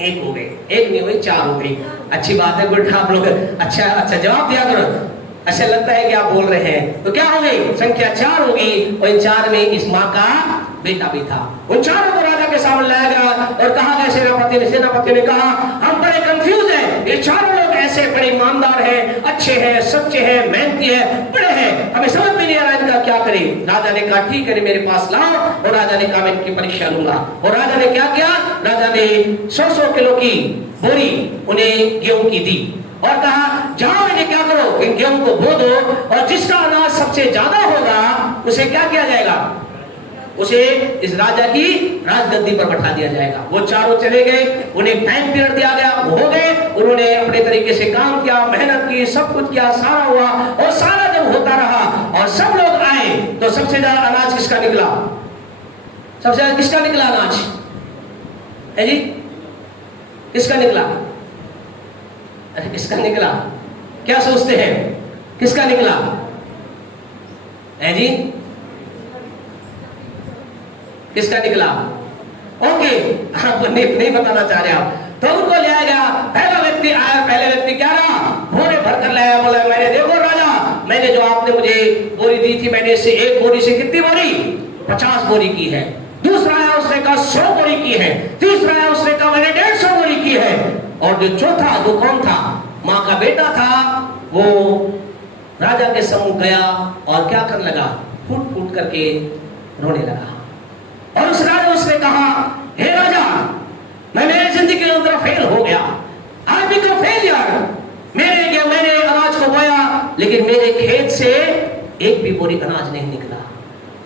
एक हो गई, एक नहीं हुई, 4 हो गई। अच्छी बात है, गुड। आप लोग अच्छा जवाब दिया करो। ऐसा लगता है कि आप बोल रहे हैं। तो क्या हो गई? संख्या 4 होगी और इन 4 में इस माँ का बेटा भी था। उन चारों को राजा के सामने लाया गया और कहा गया, सेनापति ने कहा हम बड़े कंफ्यूज हैं, ये चारों लोग ऐसे बड़े ईमानदार हैं, अच्छे हैं, सच्चे हैं, मेहनती हैं, बड़े हैं, हमें समझ में नहीं आ रहा इनका क्या करें। राजा ने कहा ठीक है, मेरे पास लाओ। और राजा ने कहा मैं इनकी परीक्षा लूंगा। और राजा ने क्या किया? राजा ने 100 किलो की बोरी उन्हें गेहूं की दी और कहा जाओ इन्हें क्या करो, इन गेहूं को बो दो और जिसका अनाज सबसे ज्यादा होगा उसे क्या किया जाएगा? उसे इस राजा की राजगद्दी पर बैठा दिया जाएगा। वो चारों चले गए, उन्हें टाइम पीरियड दिया गया, वो हो गए। उन्होंने अपने तरीके से काम किया, मेहनत की, सब कुछ किया, सारा हुआ। और सारा जब होता रहा और सब लोग आए तो सबसे ज्यादा अनाज किसका निकला? सबसे ज्यादा किसका निकला अनाज? है जी किसका निकला? अरे किसका निकला? क्या सोचते हैं? किसका निकला? है जी किसका निकला? ओके, आप नहीं बताना चाह रहे आप। तो उनको लिया गया, पहला व्यक्ति आया। पहले व्यक्ति क्या रहा? बोरे भरकर लाया। बोला मैंने देखो राजा, मैंने जो आपने मुझे बोरी दी थी, मैंने इससे एक बोरी से कितनी बोरी? 50 बोरी की है। दूसरा आया, उसने कहा 100 बोरी की है। तीसरा आया, उसने कहा मैंने 150 बोरी की है। और जो चौथा, वो कौन था? माँ का बेटा था। वो राजा के सम्मुख गया और क्या करने लगा? फूट फूट करके रोने लगा। और उस राजा उसने कहा, हे राजा, मैं मेरी जिंदगी के अंदर फेल हो गया। I become failure. मैंने अनाज को बोया लेकिन मेरे खेत से भी बोरी अनाज नहीं निकला।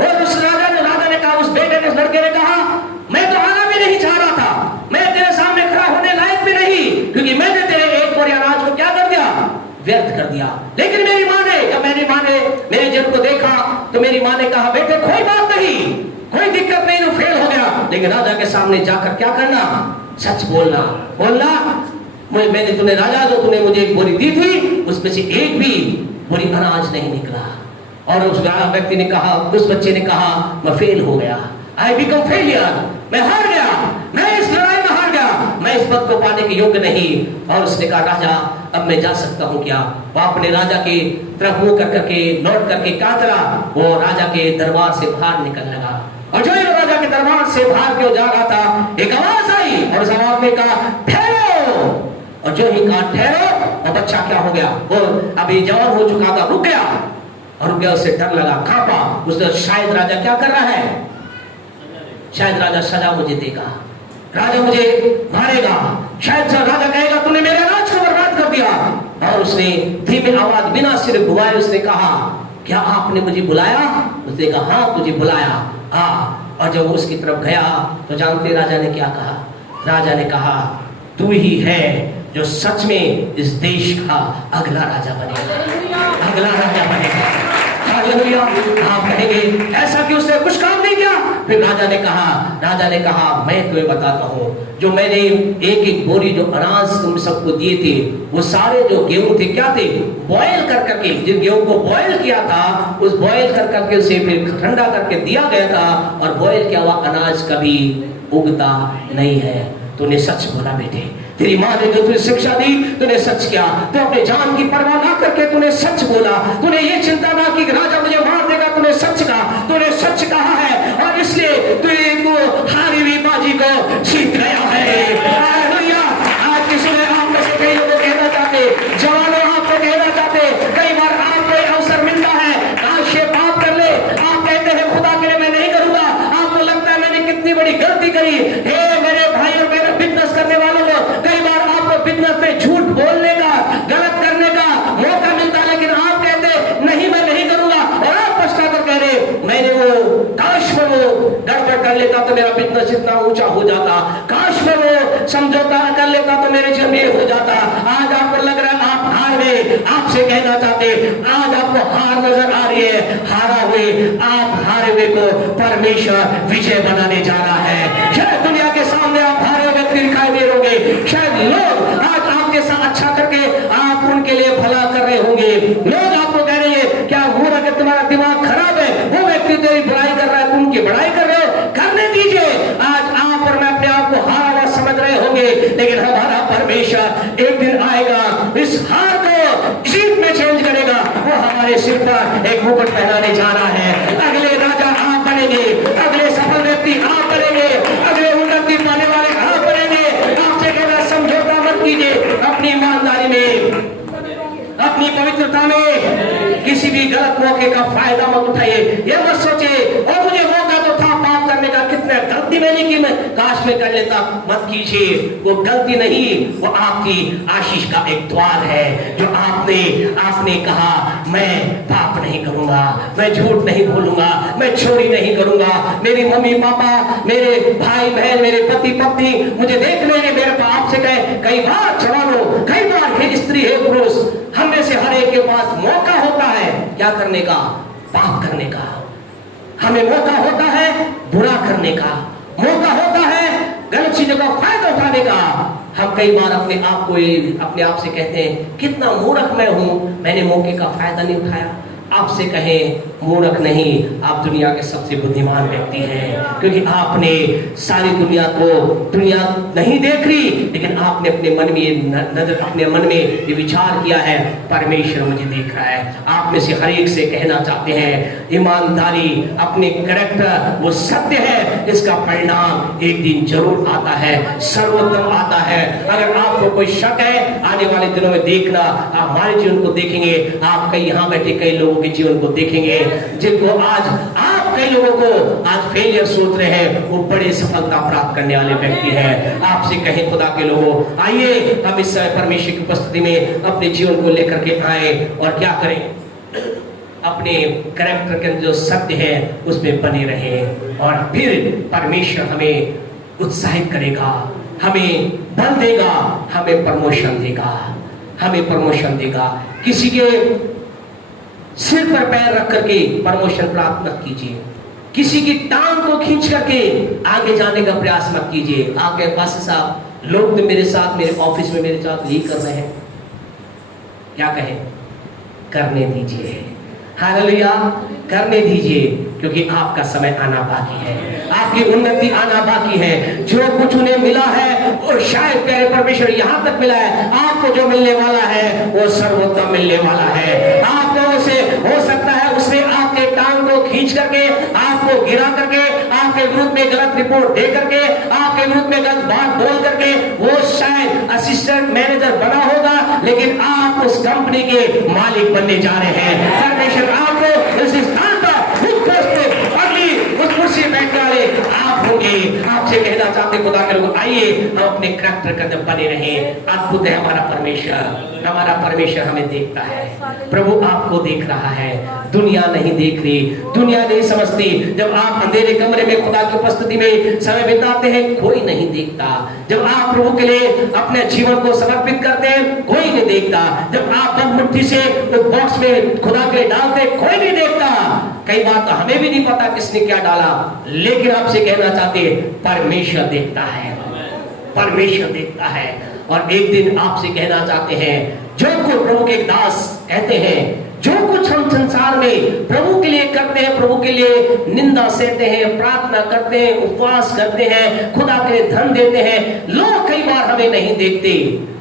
और उस राजा ने कहा, उस बेटे ने, उस लड़के ने कहा, मैं तो आना भी नहीं चाह रहा था, मैं तेरे सामने खड़ा होने लायक भी नहीं, क्योंकि मैंने तेरे एक बोरी अनाज को क्या कर दिया, व्यर्थ कर दिया। लेकिन मेरी माँ ने, जब मेरी माँ ने मेरे जन को देखा तो मेरी माँ ने कहा, बेटे कोई बात नहीं, कोई दिक्कत नहीं, तो फेल हो गया, लेकिन राजा के सामने जाकर क्या करना, सच बोलना। मैंने तूने राजा, जो तूने मुझे एक बोरी दी थी, उसमें से एक भी बोरी अनाज नहीं निकला। और उस व्यक्ति ने कहा, उस बच्चे ने कहा, मैं फेल हो गया, आई बिकम फेलियर, मैं हार गया, मैं इस लड़ाई में हार गया, मैं इस पद को पाने के योग्य नहीं। और उसने कहा, राजा अब मैं जा सकता हूँ क्या? वो अपने राजा के तरफ मुंह कर करके लौट करके क्या करा, वो राजा के दरबार से बाहर निकलने लगा। और जो राजा के दरबार से बाहर क्यों जा रहा था, एक आवाज आई और उस आवाज ने कहा, ठहरो। और जो ही कहा ठहरो, और बच्चा क्या हो गया, वो अभी जवान हो चुका था, रुक गया। और रुक गया, उससे डर लगा, कांपा। उसने शायद राजा क्या कर रहा है, शायद राजा सजा मुझे देगा, राजा मुझे मारेगा, शायद राजा कहेगा तूने मेरे अनाज को बर्बाद कर दिया। और उसने धीमी आवाज बिना सिर घुमाए उसने कहा, क्या आपने मुझे बुलाया? उसने कहा, हाँ तुझे बुलाया, आ। और जब उसकी तरफ गया तो जानते राजा ने क्या कहा? राजा ने कहा, तू ही है जो सच में इस देश का अगला राजा बनेगा, अगला राजा बनेगा। हालेलुया। आप कहेंगे ऐसा कि उसने कुछ काम नहीं किया? फिर राजा ने कहा मैं तुम्हें बताता हूँ, जो मैंने एक एक बोरी जो अनाज तुम सबको दिए थे, वो सारे जो गेहूं थे क्या थे, बॉयल कर करके, जिन गेहूं को बॉयल किया था, उस बॉयल कर करके उसे फिर ठंडा करके दिया गया था। और बॉयल किया हुआ अनाज कभी उगता नहीं है। तूने सच बोला बेटे, तेरी माँ ने जो तुझे शिक्षा दी, तूने सच किया, तू अपने जान की परवाह ना करके तूने सच बोला, तूने ये चिंता ना की कि राजा मुझे मार देगा, तूने सच कहा, तूने सच कहा है, और इसलिए तू हारी हुई बाजी को जीत गया है। हालेलुया। आज की सुबह आप में से कई लोग कहना चाहते, जवानों आपको कहना चाहते, कई बार आपको अवसर मिलता है, आज ये पाप कर ले, आप कहते हैं खुदा के लिए मैं नहीं करूंगा, आपको लगता है मैंने कितनी बड़ी गलती करी। हे मेरे भाई और मेरे बिजनेस करने वालों को, कई बार आपको बिजनेस में झूठ बोलने का, गलत करने का मौका मिलता है, लेकिन आप कहते नहीं मैं नहीं करूंगा, और आप पछताकर कह रहे मैंने वो काश में वो गड़बड़ कर लेता तो मेरा बिजनेस इतना ऊंचा हो जाता, काश में वो समझौता कर लेता तो मेरे जीवन में हो जाता। आज आपको लग रहा है आप हार गए, आपसे कहना चाहते, आज आपको हार नजर आ रही है, हारा हुए, आप हारे हुए को परमेश्वर विजय बनाने जा रहा है। शायद दुनिया के सामने आप हारे व्यक्ति दिखाई दे रहोगे, शायद लोग आज आपके साथ अच्छा करके आप उनके लिए भला कर रहे होंगे, लोग आपको कह रहे हैं क्या वो अगर तुम्हारा दिमाग खराब है, वो व्यक्ति तेरी बुराई कर रहा है, तुम उनकी बुराई कर रहे हो, करने दीजिए। आज आप और मैं अपने आप को हारा हुआ समझ रहे होंगे, लेकिन हमारा परमेश्वर एक दिन आएगा, इस हार को जीत में चेंज करेगा, वो हमारे सिर पर एक मुकुट पहनाने जा रहा है। अगले राजा आप बनेंगे, अगले सफल व्यक्ति आप बनेंगे, अगले उन्नति पाने वाले आप बनेंगे। आपसे कहना समझौता मत कीजिए, अपनी ईमानदारी में, अपनी पवित्रता में किसी भी गलत मौके का फायदा मत उठाइए। ये मत सोचिए और मुझे मौका तो था पाप करने का, कितने गलती मैंने की, मैं काश में कर लेता, मत कीजिए। वो गलती नहीं, वो आपकी आशीष का एक द्वार है, जो आपने कहा मैं पाप नहीं करूंगा, मैं झूठ नहीं बोलूंगा, मैं चोरी नहीं करूंगा, मेरी मम्मी पापा, मेरे भाई बहन, मेरे पति पत्नी मुझे देख लेंगे, मेरे पाप से कहे। कई बार जवानों, कई बार हे स्त्री हे पुरुष, हम में से हर एक के पास मौका होता है क्या करने का, पाप करने का। हमें मौका होता है बुरा करने का, मौका होता है गलत चीजों का फायदा उठाने का। हम कई बार अपने आप से कहते हैं कितना मूर्ख मैं हूं, मैंने मौके का फायदा नहीं उठाया। आपसे कहें मूर्ख नहीं, आप दुनिया के सबसे बुद्धिमान व्यक्ति हैं, क्योंकि आपने सारी दुनिया नहीं देख रही, लेकिन आपने अपने मन में अपने मन में ये विचार किया है परमेश्वर मुझे देख रहा है। आप में से हर एक से कहना चाहते हैं ईमानदारी, अपने कैरेक्टर वो सत्य है, इसका परिणाम एक दिन जरूर आता है, सर्वोत्तम आता है। अगर आपको कोई शक है, आने वाले दिनों में देखना, आप हमारे जीवन को देखेंगे, आप कई यहाँ बैठे कई लोगों के जीवन को देखेंगे जिनको आज आप कई लोगों को आज फेलियर सोच रहे हैं, वो बड़े सफलता प्राप्त करने वाले व्यक्ति हैं। आपसे कहें खुदा के लोगों, आइए हम इस समय परमेश्वर की उपस्थिति में अपने जीवन को लेकर के आए और क्या करें, अपने कैरेक्टर के जो सत्य है उसमें बने रहे, और फिर परमेश्वर हमें उत्साहित करेगा, हमें बल देगा, हमें प्रमोशन देगा, हमें प्रमोशन देगा। किसी के सिर पर पैर रख करके प्रमोशन प्राप्त मत कीजिए, किसी की टांग को खींच करके आगे जाने का प्रयास मत कीजिए। आपके पास साहब लोग तो मेरे साथ, मेरे ऑफिस में मेरे साथ यही कर रहे हैं, क्या कहें, करने दीजिए, हालेलुया, करने दीजिए, क्योंकि आपका समय आना बाकी है, आपकी उन्नति आना बाकी है। जो कुछ उन्हें मिला है वो शायद प्यारे परमेश्वर यहाँ तक मिला है, आपको जो मिलने वाला है वो सर्वोत्तम मिलने वाला है। आप लोगों से हो सकता है उसने आपके टांग को खींच करके, आपको गिरा करके, आपके विरुद्ध में गलत रिपोर्ट दे करके, आपके विरुद्ध में गलत बात बोल करके वो शायद असिस्टेंट मैनेजर बना होगा, लेकिन आप उस कंपनी के मालिक बनने जा रहे हैं। परमेश्वर आपको इस स्थान पर उस कुर्सी बैठने वाले आप होंगे। आपसे कहना चाहते खुदा के लोग, आइए हम अपने कैरेक्टर के अंदर बने रहें। अद्भुत है हमारा परमेश्वर, हमारा परमेश्वर हमें देखता है, प्रभु आपको देख रहा है, दुनिया नहीं देख रही, दुनिया नहीं समझती। जब आप अंधेरे कमरे में खुदा की उपस्थिति में समय बिताते हैं कोई नहीं देखता, जब आप प्रभु के लिए अपने जीवन को समर्पित करते हैं कोई नहीं देखता, जब आप बंद मुट्ठी से उस बॉक्स में खुदा के डालते कोई नहीं देखता। कई बार तो हमें भी नहीं पता किसने क्या डाला, लेकिन आपसे कहना चाहते हैं परमेश्वर देखता है, परमेश्वर देखता है। और एक दिन आपसे कहना चाहते हैं, जो कुछ प्रभु के दास कहते हैं, जो कुछ हम संसार में प्रभु के लिए करते हैं, प्रभु के लिए निंदा सहते हैं, प्रार्थना करते हैं, उपवास करते हैं, खुदा के लिए धन देते हैं, लोग कई बार हमें नहीं देखते,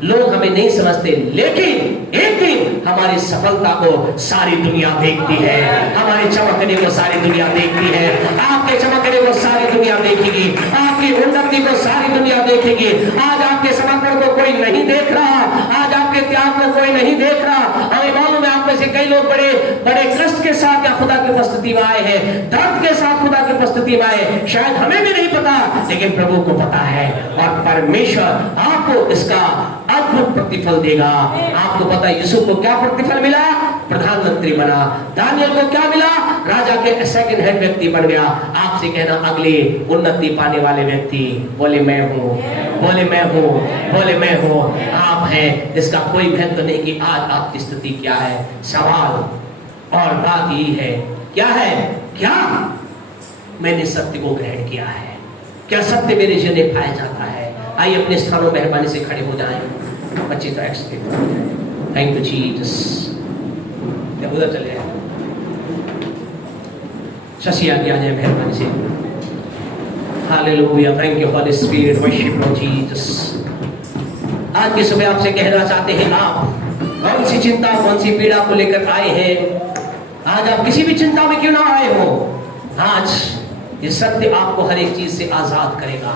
लोग हमें नहीं समझते, लेकिन एक दिन हमारी सफलता को सारी दुनिया देखती है, हमारे चमकने को सारी दुनिया देखती है, आपके चमकने को सारी दुनिया देखेगी, आपकी उन्नति को सारी दुनिया देखेगी। आज आपके समर्पण को कोई नहीं देख रहा, आज आपके त्याग को कोई नहीं देख रहा। हमें मालूम है आप में से कई लोग बड़े बड़े कष्ट के साथ या खुदा की उपस्थिति में आए हैं, दर्द के साथ खुदा की उपस्थिति में आए, शायद हमें भी नहीं पता, लेकिन प्रभु को पता है, और परमेश्वर आपको इसका अद्भुत प्रतिफल देगा। आपको पता है यूसुफ को क्या प्रतिफल मिला, प्रधानमंत्री बना। दानियल को क्या मिला, राजा के सेकंड हैंड व्यक्ति बन गया। आपसे कहना, अगले उन्नति पाने वाले व्यक्ति बोले मैं हूँ, बोले मैं हूँ, बोले मैं हूँ। आप हैं, इसका कोई भेद तो नहीं कि आज आपकी स्थिति क्या है। सवाल और बात यही है, क्या है, क्या मैंने सत्य को ग्रहण किया है, क्या सत्य मेरे जीवन में पाया जाता है। आइए अपने स्थानों मेहरबानी से खड़े हो जाएं, बच्चे तो एक्सपेक्ट हो जाए। Thank you Jesus. उधर चले जाए, शशि आगे आ जाए मेहरबानी से। Hallelujah, thank you Holy Spirit, worship Lord Jesus. आज की सुबह आपसे कहना चाहते हैं, आप कौन सी चिंता, कौन सी पीड़ा को लेकर आए हैं। आज आप किसी भी चिंता में क्यों ना आए हो, आज ये सत्य आपको हर एक चीज से आजाद करेगा।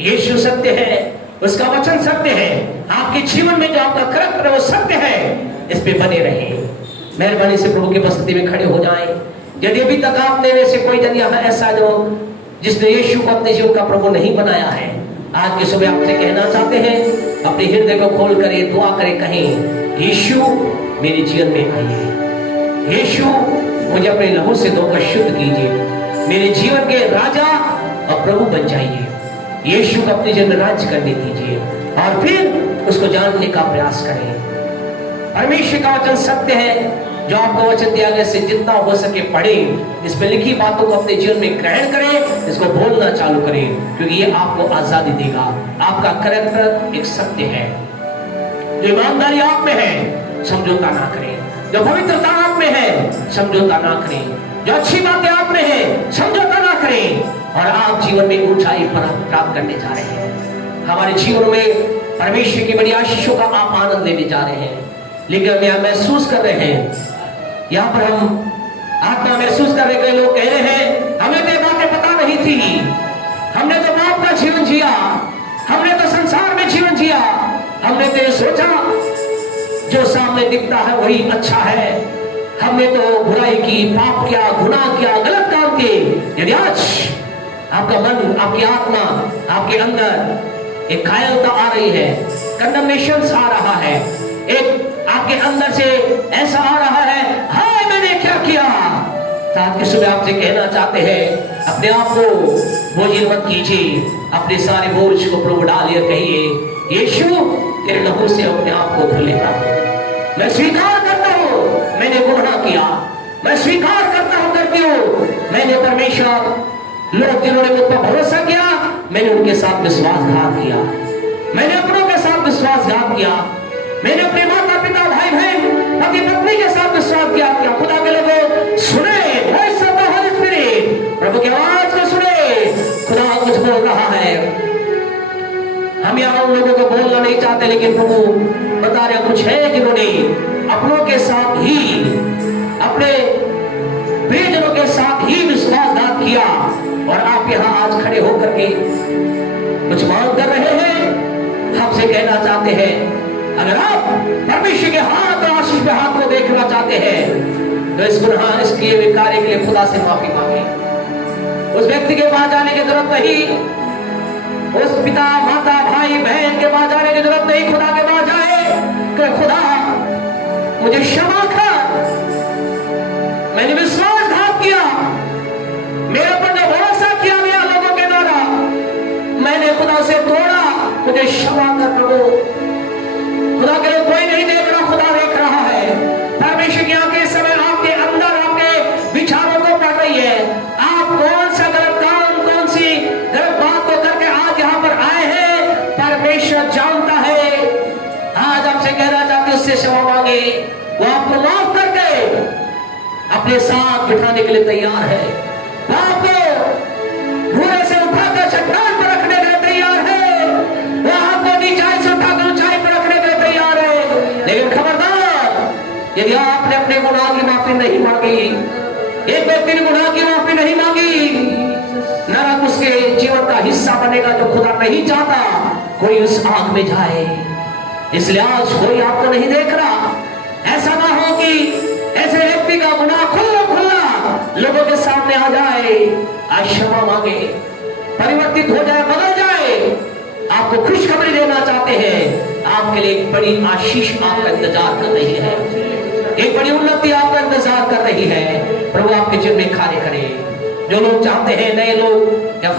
यीशु सत्य है, उसका वचन सत्य है, आपके जीवन में जो आपका करैक्टर है वो सत्य है। इस पे बने रहें। मेहरबानी से प्रभु की उपस्थिति में खड़े हो जाएं। यदि अभी तक आपने में से कोई जन यहाँ ऐसा जो जिसने यीशु को अपने जीवन का प्रभु नहीं बनाया है, आज की सुबह आपसे कहना चाहते हैं, अपने हृदय को खोल कर दुआ करें, कहें यीशु मेरे जीवन में आइए, यीशु मुझे अपने लहू से धोकर शुद्ध कीजिए, मेरे जीवन के राजा और प्रभु बन जाइए। यीशु को अपने जीवन में राज्य करने दीजिए और फिर उसको जानने का प्रयास करें। परमेश्वर का वचन सत्य है, जो आपको वचन दिया गया से जितना हो सके पढ़ें, इस पे लिखी बातों को अपने जीवन में ग्रहण करें, इसको बोलना चालू करें, क्योंकि ये आपको आजादी देगा। आपका करैक्टर एक सत्य है। जो ईमानदारी आप में है समझौता ना करें, जो पवित्रता आप में है समझौता ना करें, जो अच्छी बातें आप में है समझौता ना करें, और आप जीवन में ऊंचाई प्राप्त करने जा रहे हैं। हमारे जीवन में परमेश्वर की बड़ी आशीषों का आप आनंद लेने जा रहे हैं। लेकिन हम यहाँ महसूस कर रहे हैं, यहाँ पर हम आत्मा महसूस कर रहे, कई लोग कह रहे हैं हमें तो बातें पता नहीं थी, हमने तो पाप का जीवन जिया, हमने तो संसार में जीवन जिया, हमने तो ये सोचा जो सामने दिखता है वही अच्छा है, हमने तो बुराई की, पाप किया, गुनाह किया, गलत काम किए। यदि आज आपका मन, आपकी आत्मा, आपके अंदर एक घायलता आ रही है, कंडमनेशन आ रहा है, एक आपके अंदर से ऐसा आ रहा है, हाय मैंने क्या किया। आज की सुबह आपसे कहना चाहते हैं, अपने आप को बोझिल मत कीजिए, अपने सारे बोझ को प्रभु डालिए, कहिए यीशु तेरे लहू से अपने आप को धो लेता हूं। मैं स्वीकार करता हूं मैंने गुनाह किया, मैं स्वीकार करता हूं करती हूं मैंने परमेश्वर, लोग जिन्होंने मुझ पर भरोसा किया मैंने उनके साथ विश्वासघात किया, मैंने अपनों के साथ विश्वासघात किया, मैंने अपने माता पिता भाई बहन पति पत्नी के साथ विश्वास किया। खुदा के लोगों सुने, voice of the holy spirit, प्रभु की आवाज को सुने, खुदा कुछ बोल रहा है। हम यहाँ उन लोगों को बोलना नहीं चाहते, लेकिन प्रभु बता रहे कुछ है जिन्होंने अपनों के साथ ही, अपने प्रियजनों के साथ ही विश्वासघात किया, और आप यहाँ आज खड़े होकर के कुछ मांग कर रहे हैं। हमसे कहना चाहते हैं, अगर आप परमेश्वर के हाथ और आशीष के हाथ को देखना चाहते हैं तो इस गुनाह, इस किए हुए कार्य के लिए खुदा से माफी मांगे। उस व्यक्ति के पास जाने की जरूरत नहीं, उस पिता माता भाई बहन के पास जाने की जरूरत नहीं, खुदा के पास जाए कि खुदा मुझे क्षमा कर, मैंने विश्वासघात किया, मेरे पर जो भरोसा किया गया लोगों के द्वारा मैंने खुदा से तोड़ा, मुझे क्षमा कर प्रभु। खुदा के लोग कोई नहीं देख रहा, खुदा देख रहा है। परमेश्वर की आंखें इस समय आपके अंदर, आपके विचारों को पढ़ रही है। आप कौन सा गलत काम, कौन सी गलत बात को करके आज यहाँ पर आए हैं, परमेश्वर जानता है। आज आपसे कहना चाहते उससे क्षमा मांगे, वो आपको माफ करके अपने साथ बिठाने के लिए तैयार है। वो आपको भूरे से उठाकर चट्टान पर रखने के लिए तैयार है, वो आपको नीचाई से उठाकर ऊंचाई पर रखने के लिए तैयार है। लेकिन खबरदार, यदि आपने अपने गुनाह की माफी नहीं मांगी, एक व्यक्ति ने गुनाह की माफी नहीं मांगी, नरक उसके जीवन का हिस्सा बनेगा, जो खुदा नहीं चाहता कोई उस आग में जाए। इसलिए आज कोई आपको नहीं देख रहा, ऐसा ना हो कि ऐसे व्यक्ति का गुनाह खुला खुला लोगों के सामने आ जाए। आज क्षमा मांगे, परिवर्तित हो जाए, बदल जाए। आपको खुशखबरी देना चाहते हैं, आपके लिए एक बड़ी आशीष आपका इंतजार कर रही है, एक बड़ी उन्नति आपका इंतजार कर रही है। प्रभु आपके जीवन में कार्य करे। जो लोग चाहते हैं, नए लोग या